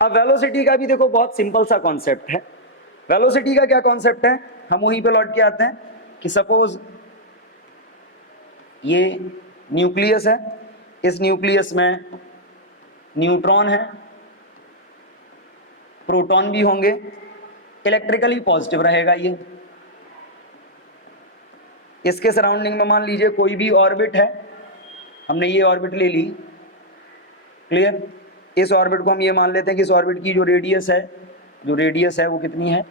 अब वेलोसिटी का भी देखो बहुत सिंपल सा कॉन्सेप्ट है। वेलोसिटी का क्या कॉन्सेप्ट है, हम वहीं पे लौट के आते हैं कि सपोज ये न्यूक्लियस है, इस न्यूक्लियस में न्यूट्रॉन है, प्रोटॉन भी होंगे, इलेक्ट्रिकली पॉजिटिव रहेगा ये। इसके सराउंडिंग में मान लीजिए कोई भी ऑर्बिट है, हमने ये ऑर्बिट ले ली, क्लियर। इस ऑर्बिट को हम ये मान लेते हैं कि इस ऑर्बिट की जो रेडियस है वो कितनी है,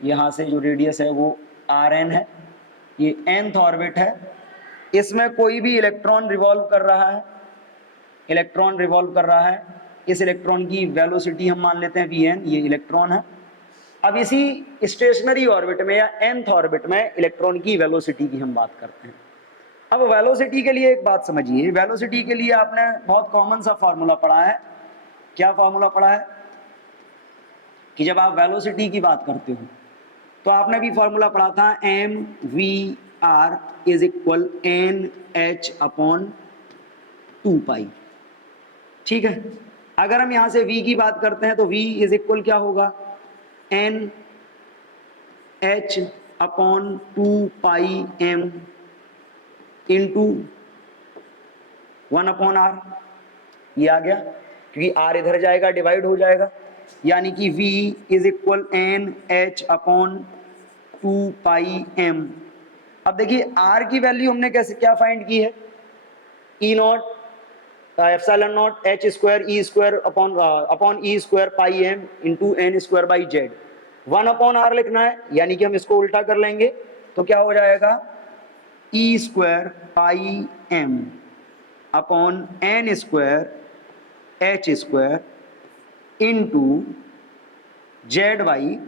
यहाँ से जो रेडियस है वो Rn है, ये nth ऑर्बिट है। इसमें कोई भी इलेक्ट्रॉन रिवॉल्व कर रहा है, इस इलेक्ट्रॉन की वेलोसिटी हम मान लेते हैं Vn, ये इलेक्ट्रॉन है। अब इसी स्टेशनरी ऑर्बिट में या nth ऑर्बिट में इलेक्ट्रॉन की वेलोसिटी की हम बात करते हैं। अब वेलोसिटी के लिए एक बात समझिए, वेलोसिटी के लिए आपने बहुत कॉमन सा फॉर्मूला पढ़ा है। क्या फॉर्मूला पढ़ा है कि जब आप वेलोसिटी की बात करते हो तो आपने भी फॉर्मूला पढ़ा था mv/r is equal nh upon 2 ठीक है। अगर हम यहां से v की बात करते हैं तो v इज इक्वल क्या होगा, nh upon 2πm into 1/r। ये आ गया, क्योंकि r इधर जाएगा डिवाइड हो जाएगा, यानी कि v is equal nh upon 2πm। अब देखिए r की वैल्यू हमने कैसे क्या फाइंड की है, E not epsilon naught h square e square upon e square pi m into n square by Z. 1/r लिखना है, यानी कि हम इसको उल्टा कर लेंगे तो क्या हो जाएगा, e square pi m upon n square h square into Z by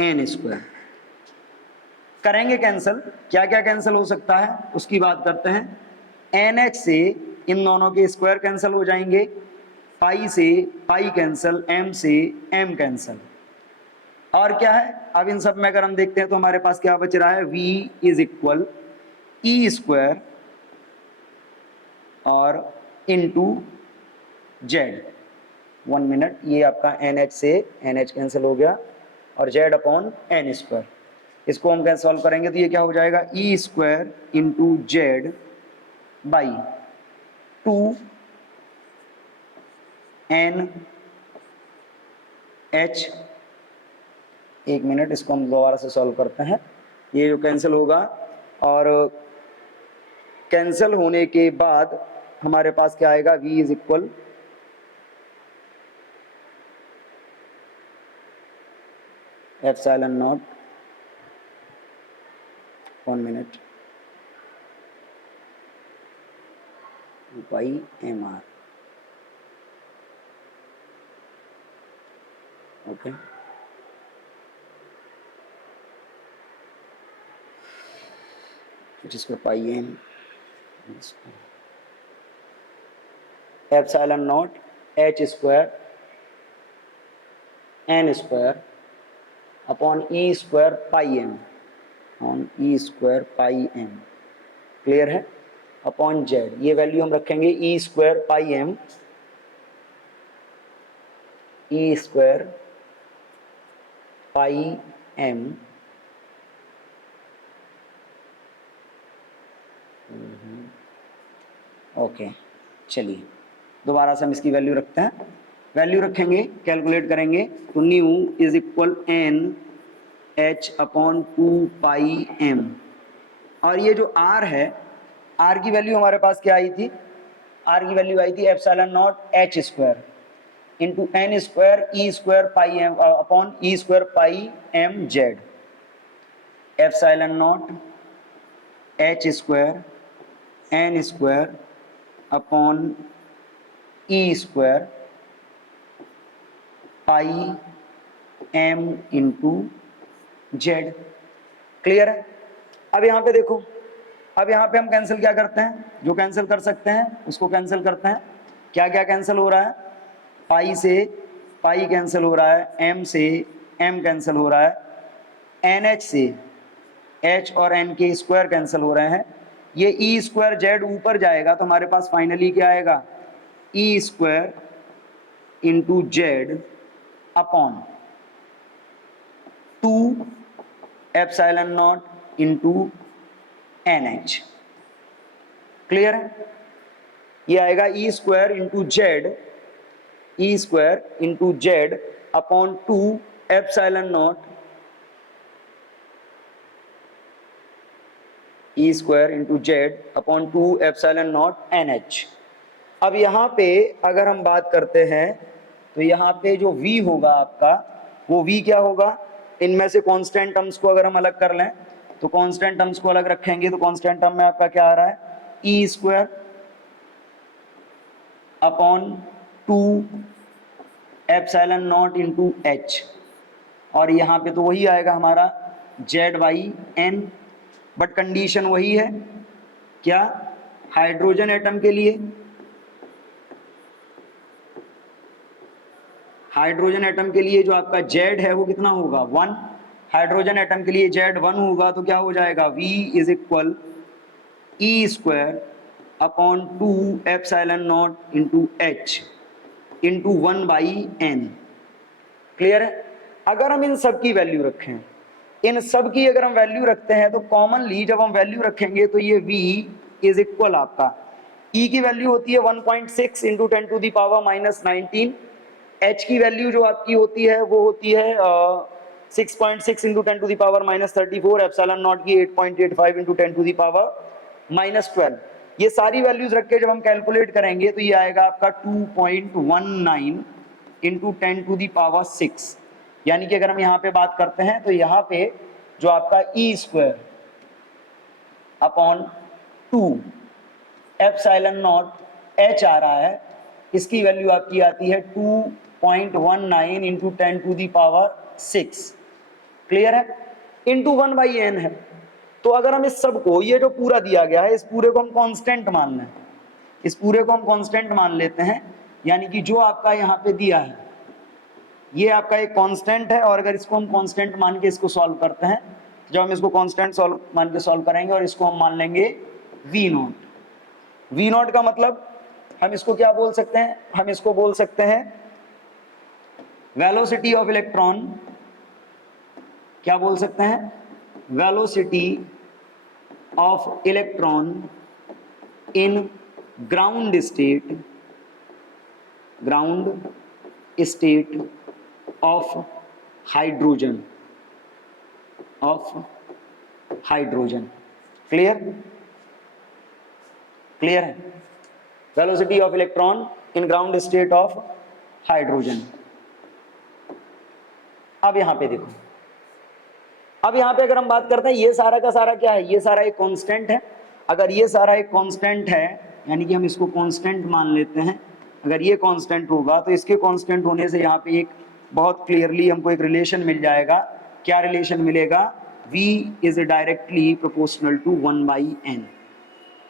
n square. करेंगे कैंसल, क्या क्या कैंसल हो सकता है उसकी बात करते हैं। NH से इन दोनों के स्क्वायर कैंसल हो जाएंगे, पाई से पाई कैंसल, m से m कैंसल, और क्या है। अब इन सब में अगर हम देखते हैं तो हमारे पास क्या बच रहा है, v is equal e square और इंटू जेड। 1 मिनट, ये आपका NH से NH कैंसिल हो गया और Z अपॉन n स्क्वायर, इसको हम कैसे सॉल्व करेंगे तो ये क्या हो जाएगा, e square into Z by 2n h। 1 minute, इसको हम दोबारा से सॉल्व करते हैं। ये जो कैंसिल होगा और कैंसिल होने के बाद हमारे पास क्या आएगा, v is equal epsilon not 1 minute 2πmr। Okay, जिसको पाई m epsilon naught h square n square upon e square pi m on e square pi m, clear है, अपॉन z। ये वैल्यू हम रखेंगे e square pi m, e square pi m okay. चलिए दोबारा से हम इसकी वैल्यू रखते हैं, वैल्यू रखेंगे, कैलकुलेट करेंगे तो new is equal n h upon 2πm, और ये जो r है, r की वैल्यू हमारे पास क्या आई थी, r की वैल्यू आई थी epsilon naught h square into n square e square pi m upon e square pi m z। Epsilon naught h square n square upon e square pi m into Z, clear है। अब यहाँ पे देखो, अब यहाँ पे हम cancel क्या करते हैं, जो कैंसिल कर सकते हैं उसको कैंसिल करते हैं। क्या क्या कैंसिल हो रहा है, पाई से पाई कैंसिल हो रहा है, m से m कैंसिल हो रहा है, NH से h और n के स्क्वायर कैंसिल हो रहे हैं, ये e स्क्वायर z ऊपर जाएगा तो हमारे पास फाइनली क्या आएगा, e square into z upon 2 epsilon naught into NH। Clear है? ये आएगा e square into Z, e square into z upon 2 epsilon naught, e square into z upon 2 epsilon naught NH। अब यहाँ पे अगर हम बात करते हैं तो यहाँ पे जो v होगा आपका, वो v क्या होगा, इनमें से कांस्टेंट टर्म्स को अगर हम अलग कर लें तो कांस्टेंट टर्म्स को अलग रखेंगे तो कांस्टेंट टर्म में आपका क्या आ रहा है, e square upon 2 epsilon naught into h, और यहाँ पे तो वही आएगा हमारा Z/n, बट कंडीशन वही है क्या, हाइड्रोजन एटम के लिए, हाइड्रोजन एटम के लिए जो आपका Z है वो कितना होगा 1, हाइड्रोजन एटम के लिए Z 1 होगा तो क्या हो जाएगा, V is equal e square upon 2 epsilon naught into h into 1/n। Clear है? अगर हम इन सब की वैल्यू रखें, इन सब की अगर हम वैल्यू रखते हैं तो कॉमनली जब हम वैल्यू रखेंगे तो ये v इज इक्वल आपका e की वैल्यू होती है 1.6 into 10 to the power -19, h की वैल्यू जो आपकी होती है वो होती है 6.6 into 10 to the power -34, epsilon naught की 8.85 इंटू 10 टू द पावर -12। ये सारी वैल्यूज रख के जब हम कैलकुलेट करेंगे तो ये आएगा आपका 2.19 इंटू 10 टू द पावर 6। यानी कि अगर हम यहाँ पे बात करते हैं तो यहाँ पे जो आपका e square upon 2 epsilon naught h आ रहा है, इसकी वैल्यू आपकी आती है 2.19 इंटू 10 टू दी पावर 6। क्लियर है? इंटू 1/n है। तो अगर हम इस सब को, ये जो पूरा दिया गया है, इस पूरे को हम कांस्टेंट मान लें, इस पूरे को हम कांस्टेंट मान लेते हैं, यानी कि जो आपका यहाँ पे दिया है ये आपका एक कांस्टेंट है, और अगर इसको हम कांस्टेंट मान के इसको सॉल्व करते हैं, जब हम इसको कांस्टेंट सॉल्व मान के सॉल्व करेंगे और इसको हम मान लेंगे v नॉट। v नॉट का मतलब हम इसको क्या बोल सकते हैं, हम इसको बोल सकते हैं वेलोसिटी ऑफ इलेक्ट्रॉन। क्या बोल सकते हैं? Velocity of electron in ground state, ground state of hydrogen, of hydrogen. Clear? Clear है? Velocity of electron in ground state of hydrogen. अब यहां पे देखो, अब यहां पे अगर हम बात करते हैं, ये सारा का सारा क्या है, ये सारा एक कांस्टेंट है। अगर ये सारा एक कांस्टेंट है, यानी कि हम इसको कांस्टेंट मान लेते हैं, अगर ये कांस्टेंट होगा तो इसके कांस्टेंट होने से यहाँ पे एक बहुत क्लियरली हमको एक रिलेशन मिल जाएगा। क्या रिलेशन मिलेगा? v is directly proportional to 1/n,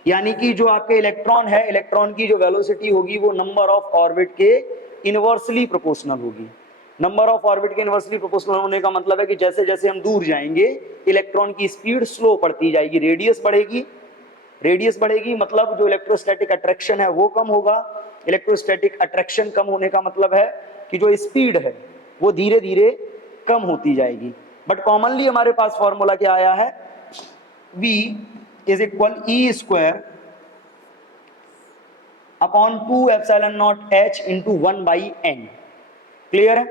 यानी कि जो आपके इलेक्ट्रॉन है, इलेक्ट्रॉन की जो वेलोसिटी होगी वो नंबर ऑफ ऑर्बिट के इनवर्सली प्रोपोर्शनल होगी। नंबर ऑफ ऑर्बिट के इनवर्सली प्रोपोर्शनल होने का मतलब है कि जैसे जैसे हम दूर जाएंगे इलेक्ट्रॉन की स्पीड स्लो बढ़ती जाएगी, रेडियस बढ़ेगी, रेडियस बढ़ेगी मतलब जो इलेक्ट्रोस्टैटिक अट्रैक्शन है वो कम होगा। इलेक्ट्रोस्टैटिक अट्रैक्शन कम होने का मतलब है कि जो स्पीड है वो धीरे धीरे कम होती जाएगी। बट कॉमनली हमारे पास फॉर्मूला क्या आया है, v is equal e square upon 2 epsilon naught h into 1/n। Clear है?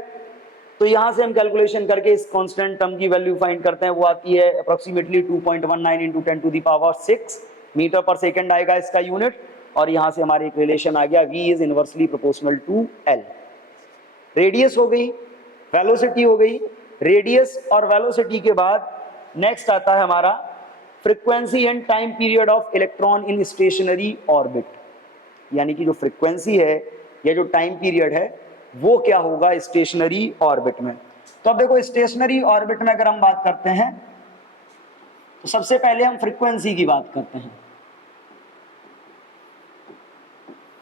तो यहां से हम कैलकुलेशन करके इस कांस्टेंट टर्म की वैल्यू फाइंड करते हैं, वो आती है approximately 2.19 into 10 to the power 6 metre पर सेकेंड आएगा इसका यूनिट, और यहां से हमारे एक रिलेशन आ गया, v is inversely proportional to l। Radius हो गई, वेलोसिटी हो गई। रेडियस और वेलोसिटी के बाद नेक्स्ट आता है हमारा frequency and time period of electron in stationary orbit, यानी कि जो फ्रीक्वेंसी है या जो टाइम पीरियड है वो क्या होगा स्टेशनरी ऑर्बिट में। तो अब देखो स्टेशनरी ऑर्बिट में अगर हम बात करते हैं तो सबसे पहले हम फ्रीक्वेंसी की बात करते हैं।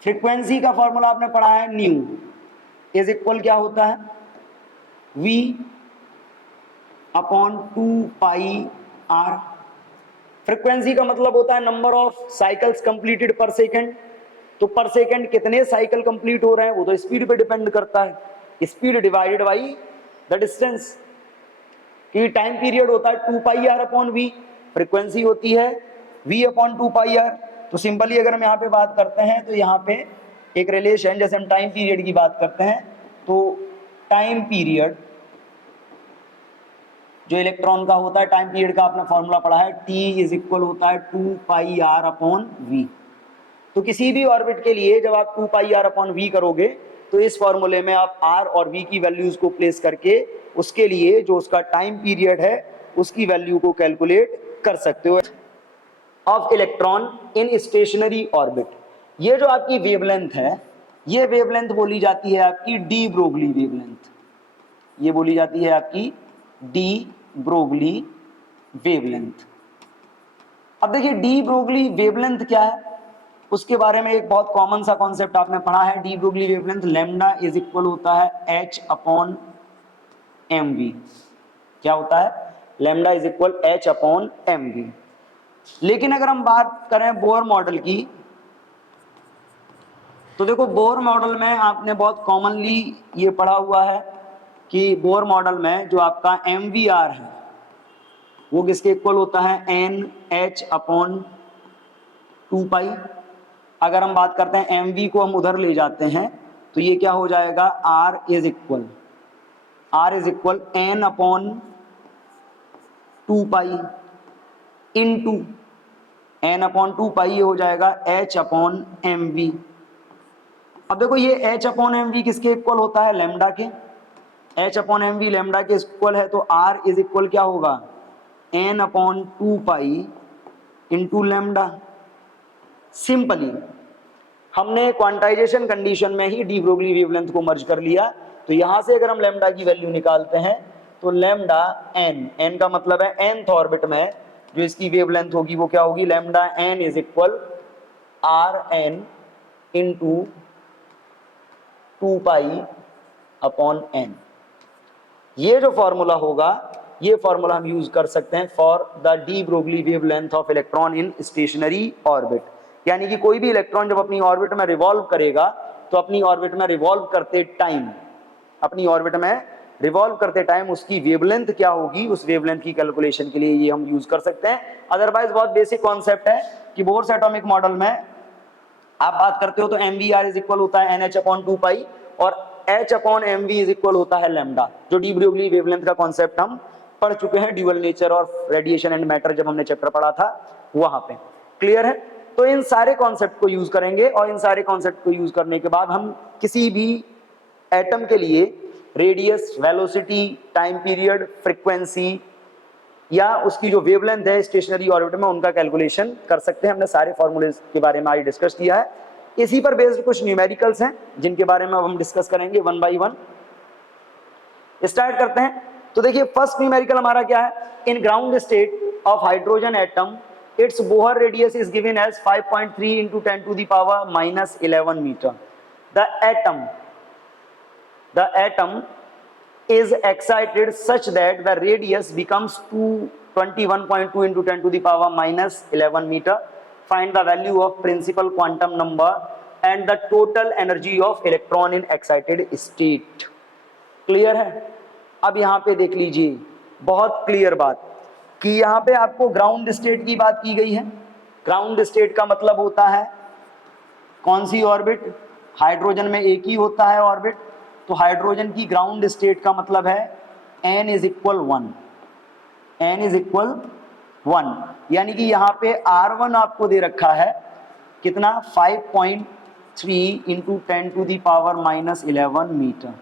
फ्रीक्वेंसी का फॉर्मूला आपने पढ़ा है न्यू, इज इक्वल क्या होता है, v अपॉन 2πr। फ्रीक्वेंसी का मतलब होता है नंबर ऑफ साइकिल्स कंप्लीटेड पर सेकेंड। तो पर सेकेंड कितने साइकिल कंप्लीट हो रहे हैं वो तो स्पीड पे डिपेंड करता है, speed divided by the distance. कि टाइम पीरियड होता है 2πr अपॉन v, फ्रीक्वेंसी होती है v अपॉन 2πr। तो सिंपली अगर हम यहाँ पे बात करते हैं तो यहाँ पे एक रिलेशन, जैसे हम टाइम पीरियड की बात करते हैं तो टाइम पीरियड जो इलेक्ट्रॉन का होता है, टाइम पीरियड का आपने फॉर्मूला पढ़ा है, t इज इक्वल होता है 2πr अपॉन v। तो किसी भी ऑर्बिट के लिए जब आप 2πr अपॉन v करोगे तो इस फॉर्मूले में आप r और v की वैल्यूज को प्लेस करके उसके लिए जो उसका टाइम पीरियड है उसकी वैल्यू को कैलकुलेट कर सकते हो। Of electron in stationary orbit, ये जो आपकी वेवलेंथ है, ये वेवलेंथ बोली जाती है आपकी डी ब्रोगली वेवलेंथ। ये बोली जाती है आपकी डी ब्रोगली वेवलेंथ। अब देखिए डी ब्रोगली वेवलेंथ क्या है, उसके बारे में एक बहुत कॉमन सा कॉन्सेप्ट आपने पढ़ा है। De Broglie wavelength lambda is equal होता है h अपॉन एम वी। क्या होता है, lambda is equal h upon m v. लेकिन अगर हम बात करें बोर मॉडल की, तो देखो बोर मॉडल में आपने बहुत कॉमनली ये पढ़ा हुआ है कि बोर मॉडल में जो आपका एम वी आर है वो किसके इक्वल होता है, एन एच अपॉन 2π। अगर हम बात करते हैं एम वी को हम उधर ले जाते हैं तो ये क्या हो जाएगा, R is equal n upon 2π into n upon 2π, ये हो जाएगा एच अपॉन एम वी। अब देखो ये एच अपॉन एम वी किसके इक्वल होता है, लैम्डा के। H upon m v lambda के इक्वल है, तो आर इज इक्वल क्या होगा, n upon 2π into lambda. Simply हमने क्वांटाइजेशन कंडीशन में ही डी ब्रोगली वेवलेंथ को मर्ज कर लिया। तो यहां से अगर हम लैम्डा की वैल्यू निकालते हैं तो लैम्डा एन, एन का मतलब है nth ऑर्बिट में जो इसकी वेवलेंथ होगी वो क्या होगी, lambda n is equal r n into 2π upon n. ये जो फॉर्मूला होगा, ये फॉर्मूला हम यूज कर सकते हैं for the de Broglie wavelength of electron in stationary orbit. यानी कि कोई भी इलेक्ट्रॉन जब अपनी ऑर्बिट में रिवॉल्व करेगा तो अपनी ऑर्बिट में रिवॉल्व करते टाइम उसकी वेवलेंथ क्या होगी, उस वेवलेंथ की कैलकुलेशन के लिए ये हम यूज कर सकते हैं। अदरवाइज बहुत बेसिक कॉन्सेप्ट है कि बोर्स एटॉमिक मॉडल में आप बात करते हो तो m v r is equal होता है एन एच अपॉन 2π और h upon m v is equal होता है लैम्डा। जो डी ब्रोगली वेवलेंथ का कॉन्सेप्ट हम पढ़ चुके हैं, ड्यूअल नेचर और रेडिएशन एंड मैटर, जब हमने चैप्टर पढ़ा था वहां पे। क्लियर है? तो इन सारे कॉन्सेप्ट को यूज करेंगे और इन सारे कॉन्सेप्ट को यूज करने के बाद हम किसी भी एटम के लिए radius, velocity, time period, frequency या उसकी जो वेवलेंथ है स्टेशनरी ऑर्बिट में, उनका कैलकुलेशन कर सकते हैं। हमने सारे फॉर्मूले के बारे में आज डिस्कस किया है। इसी पर बेस्ड कुछ न्यूमेरिकल्स हैं जिनके बारे में अब हम डिस्कस करेंगे वन बाय वन। स्टार्ट करते हैं। तो देखिए फर्स्ट न्यूमेरिकल हमारा क्या है, in ground state of hydrogen atom its Bohr radius is given as 5.3 into 10 to the power minus 11 meter. The atom is excited such that the radius becomes 21.2 into 10 to the power minus 11 meter. Find the value of principal quantum number and the total energy of electron in excited state. Clear है? अब यहाँ पे देख लीजिए बहुत clear बात कि यहाँ पे आपको ग्राउंड स्टेट की बात की गई है। ग्राउंड स्टेट का मतलब होता है कौन सी ऑर्बिट, हाइड्रोजन में एक ही होता है ऑर्बिट, तो हाइड्रोजन की ग्राउंड स्टेट का मतलब है n इज इक्वल 1, यानी कि यहाँ पे R1 आपको दे रखा है कितना, 5.3 into 10 to the power minus 11 metre.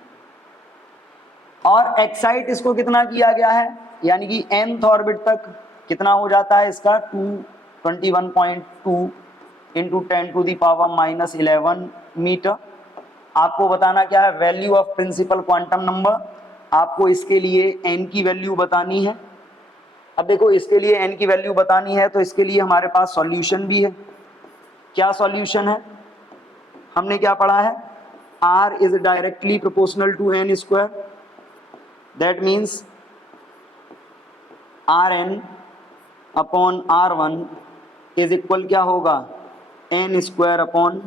और एक्साइट इसको कितना किया गया है, यानी कि nth ऑर्बिट तक कितना हो जाता है इसका, 21.2 into 10 to the power minus 11 metre. आपको बताना क्या है, value of principal quantum number. आपको इसके लिए n की वैल्यू बतानी है। अब देखो इसके लिए n की वैल्यू बतानी है तो इसके लिए हमारे पास सॉल्यूशन भी है। क्या सॉल्यूशन है, हमने क्या पढ़ा है, R is directly proportional to n square. That means Rn upon R1 is equal क्या होगा, n स्क्वायर अपॉन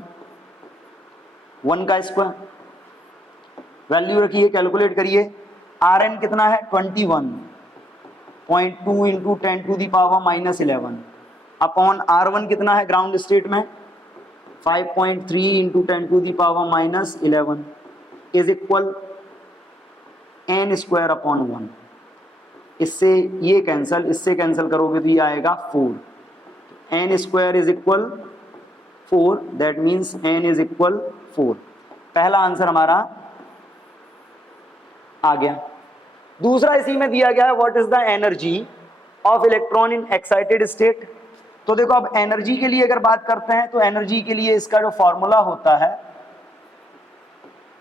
1 का स्क्वायर. वैल्यू रखिए, कैलकुलेट करिए. Rn कितना है 21.2 into 10 to the power minus 11 upon R1 कितना है ग्राउंड स्टेट में 5.3 into 10 to the power minus 11 is equal n square upon 1. इससे ये कैंसल, इससे कैंसल करोगे तो ये आएगा 4. n square is equal 4. That means n is equal 4. पहला आंसर हमारा आ गया. दूसरा इसी में दिया गया है, what is the energy of electron in excited state. तो देखो अब एनर्जी के लिए अगर बात करते हैं तो एनर्जी के लिए इसका जो फॉर्मूला होता है,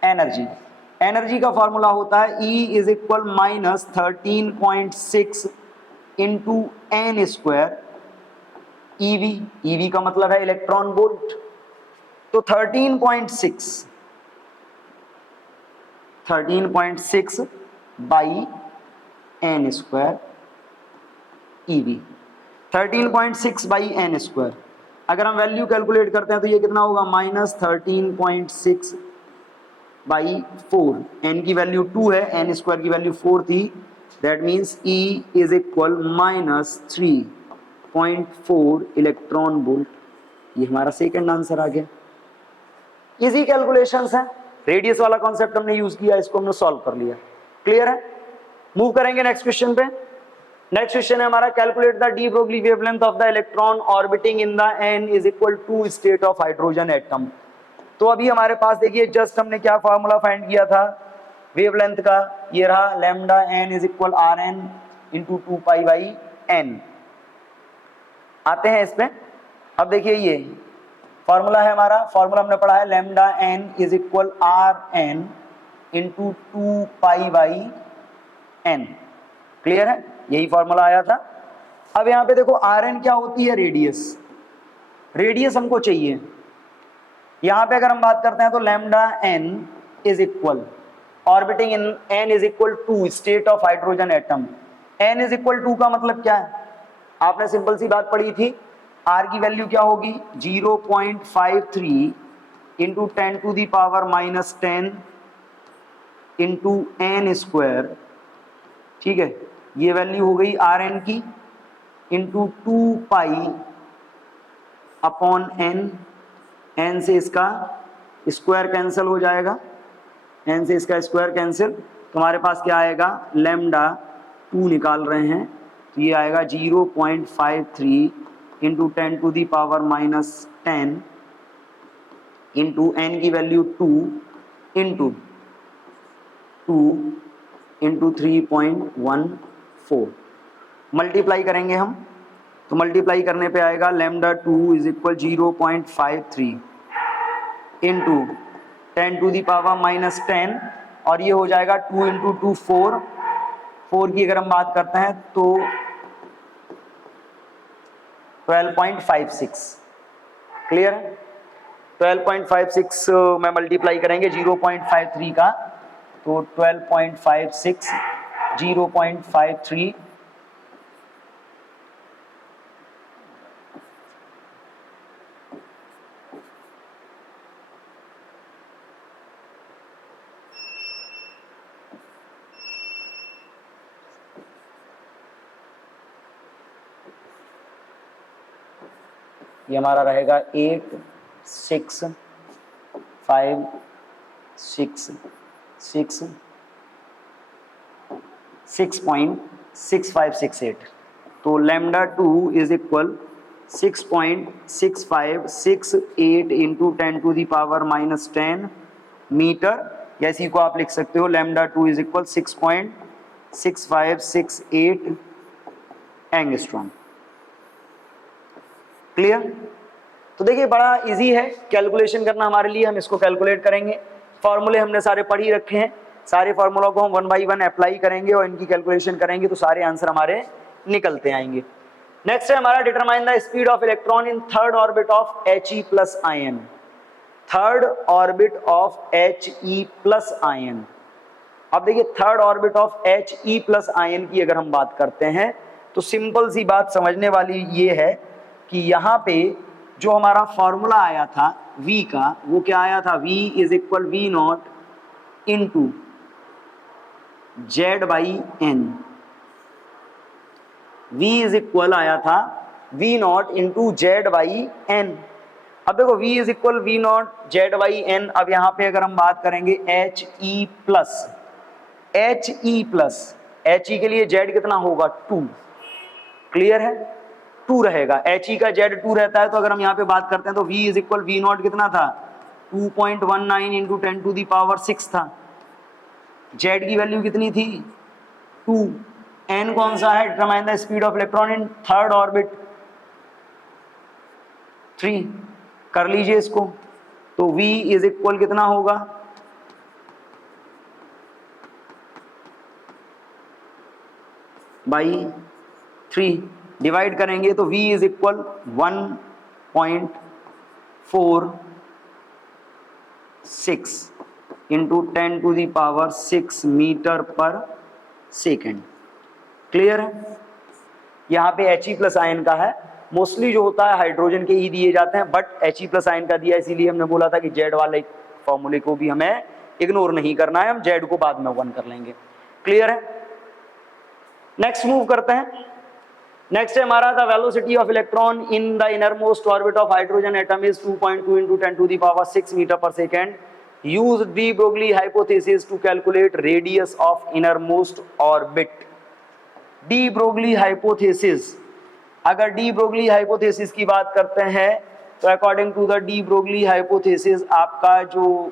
एनर्जी का फॉर्मूला होता है E is equal minus 13.6 into n square eV. EV का मतलब है इलेक्ट्रॉन वोल्ट. तो 13.6 by n square eV. 13.6 by n square. अगर हम वैल्यू कैलकुलेट करते हैं तो ये कितना होगा, माइनस 13.6 बाई 4. एन की वैल्यू 2 है, एन स्क्वायर की वैल्यू 4 थी. That means E is equal minus 3.4 electron volt. ये हमारा सेकंड आंसर आ गया. इजी कैलकुलेशंस हैं. रेडियस वाला कॉन्सेप्ट हमने यूज किया, इसको हमने सॉल्व कर लिया. क्लियर है. मूव करेंगे नेक्स्ट क्वेश्चन पे. नेक्स्ट क्वेश्चन है हमारा, calculate the de Broglie wavelength of the electron orbiting in the n is equal to state of hydrogen atom. तो अभी हमारे पास देखिए जस्ट हमने क्या फॉर्मूला फाइंड किया था वेवलेंथ का, ये रहा lambda n is equal Rn into 2 pi by n. आते हैं इस पे. अब देखिए ये फॉर्मूला है हमारा, फॉर्मूला हमने पढ़ा है lambda n is equal Rn into 2 pi by n. Clear है, यही फॉर्मूला आया था. अब यहाँ पे देखो Rn क्या होती है, रेडियस. रेडियस हमको चाहिए. यहाँ पे अगर हम बात करते हैं तो lambda n is equal orbiting in n is equal to state of hydrogen atom. n is equal to का मतलब क्या है, आपने सिंपल सी बात पढ़ी थी. r की वैल्यू क्या होगी 0.53 into 10 to the power minus 10 into n square. ठीक है, ये वैल्यू हो गई Rn की into 2 pi upon n. n से इसका स्क्वायर कैंसिल हो जाएगा, n से इसका स्क्वायर कैंसिल. तुम्हारे पास क्या आएगा, लैम्डा 2 निकाल रहे हैं तो ये आएगा 0.53 into 10 to the power minus 10 into n की वैल्यू 2 इंटू 3.14. मल्टीप्लाई करेंगे हम तो मल्टीप्लाई करने पे आएगा lambda 2 is equal 0.53 into 10 to the power minus 10 और ये हो जाएगा 2 इंटू 2 4. 4 की अगर हम बात करते हैं तो 12.56. क्लियर है, 12.56 में मल्टीप्लाई करेंगे 0.53 का तो 12.56 0.53 ये हमारा रहेगा 6.6568. तो lambda 2 is equal 6.6568 into 10 to the power minus 10 metre. या इसी को आप लिख सकते हो lambda 2 is equal 6.6568 angstrom. Clear. तो देखिए बड़ा इजी है कैलकुलेशन करना हमारे लिए. हम इसको कैलकुलेट करेंगे. फॉर्मूले हमने सारे पढ़ ही रखे हैं. सारे फॉर्मूलों को हम 1 बाई 1 अप्लाई करेंगे और इनकी कैलकुलेशन करेंगे तो सारे आंसर हमारे निकलते आएंगे. नेक्स्ट है हमारा determine the speed of electron in third orbit of He plus ion. Third orbit of He plus ion. अब देखिए third orbit of He plus ion की अगर हम बात करते हैं तो सिंपल सी बात समझने वाली ये है कि यहाँ पे जो हमारा फॉर्मूला आया था V का, वो क्या आया था, V is equal V naught into Z by n. V is equal आया था V naught into Z by n. अब देखो V is equal V naught Z by n. अब यहाँ पे अगर हम बात करेंगे He प्लस He के लिए Z कितना होगा 2, क्लियर है, 2 रहेगा। He का Z 2 रहता है, तो अगर हम यहाँ पे बात करते हैं तो V is equal V not कितना था 2.19 इंटू 10 टू दी पावर 6 था। Z की वैल्यू कितनी थी 2। N कौन सा है, determine the speed of electron in third orbit 3, कर लीजिए इसको। तो V इज इक्वल कितना होगा बाई 3, डिवाइड करेंगे तो V is equal 1.46 into 10 to the power 6 metre पर सेकेंड। क्लियर है। यहाँ पे He प्लस आयन का है, मोस्टली जो होता है हाइड्रोजन के ही दिए जाते हैं, बट He प्लस आयन का दिया, इसीलिए हमने बोला था कि Z वाले फॉर्मूले को भी हमें इग्नोर नहीं करना है, हम Z को बाद में 1 कर लेंगे। क्लियर है। नेक्स्ट मूव करते हैं। नेक्स्ट है हमारा the velocity of electron in the inner most orbit of hydrogen atom is 2.2 into 10 to the power 6 metre पर second. Use de Broglie hypothesis to calculate radius of inner most orbit. De Broglie hypothesis, अगर de Broglie hypothesis की बात करते हैं तो according to the de Broglie hypothesis आपका जो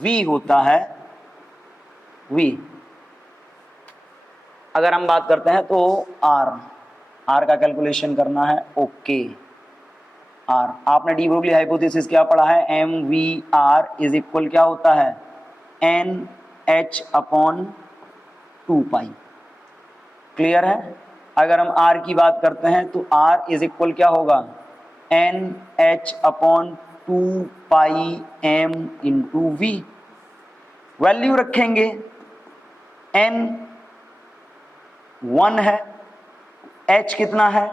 V होता है, V अगर हम बात करते हैं तो R का कैलकुलेशन करना है। ओके, R आपने डी ब्रोगली हाइपोथेसिस क्या पढ़ा है, MVR इज इक्वल क्या होता है NH अपॉन 2 पाई। क्लियर है। अगर हम R की बात करते हैं तो R इज इक्वल क्या होगा NH अपॉन 2 पाई M इंटू V। वैल्यू रखेंगे, N 1 है, H कितना है,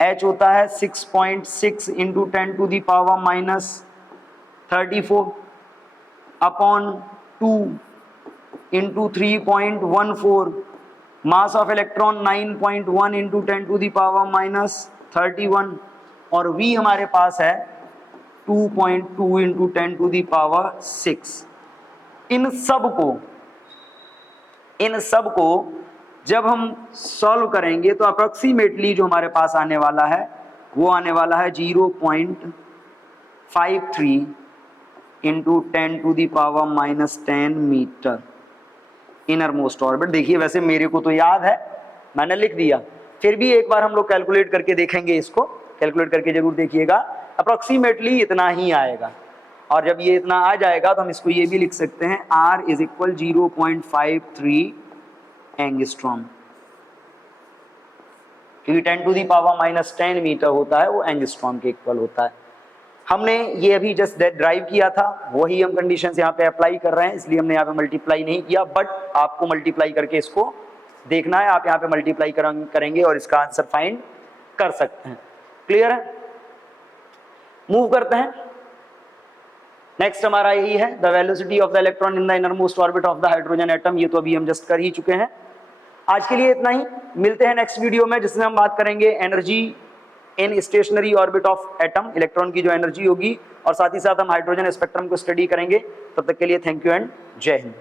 H होता है 6.6 into 10 to the power minus 34 upon 2 into 3.14। Mass of electron 9.1 into 10 to the power minus 31, और V हमारे पास है 2.2 इंटू 10 टू दी पावर 6। इन सब को जब हम सॉल्व करेंगे तो अप्रोक्सीमेटली जो हमारे पास आने वाला है वो आने वाला है 0.53 into 10 to the power minus 10 metre inner most orbit. देखिए वैसे मेरे को तो याद है, मैंने लिख दिया, फिर भी एक बार हम लोग कैलकुलेट करके देखेंगे, इसको कैलकुलेट करके जरूर देखिएगा। अप्रोक्सीमेटली इतना ही आएगा, और जब ये इतना आ जाएगा तो हम इसको ये भी लिख सकते हैं R इज इक्वल 0.53 एंगस्ट्रॉम, क्योंकि 10 to the power minus 10 metre होता है वो एंगस्ट्रॉम के इक्वल होता है। हमने ये अभी जस्ट ड्राइव किया था, वही हम कंडीशंस यहाँ पे अप्लाई कर रहे हैं, इसलिए हमने यहाँ पे मल्टीप्लाई नहीं किया, बट आपको मल्टीप्लाई करके इसको देखना है। आप यहाँ पे मल्टीप्लाई करेंगे और इसका आंसर फाइंड कर सकते हैं। क्लियर है। मूव करते हैं। नेक्स्ट हमारा यही है the velocity of the electron in the inner most orbit of the hydrogen atom. ये तो अभी हम जस्ट कर ही चुके हैं। आज के लिए इतना ही, मिलते हैं नेक्स्ट वीडियो में जिसमें हम बात करेंगे energy in stationary orbit of atom, electron की जो एनर्जी होगी, और साथ ही साथ हम हाइड्रोजन स्पेक्ट्रम को स्टडी करेंगे। तब तक के लिए थैंक यू एंड जय हिंद।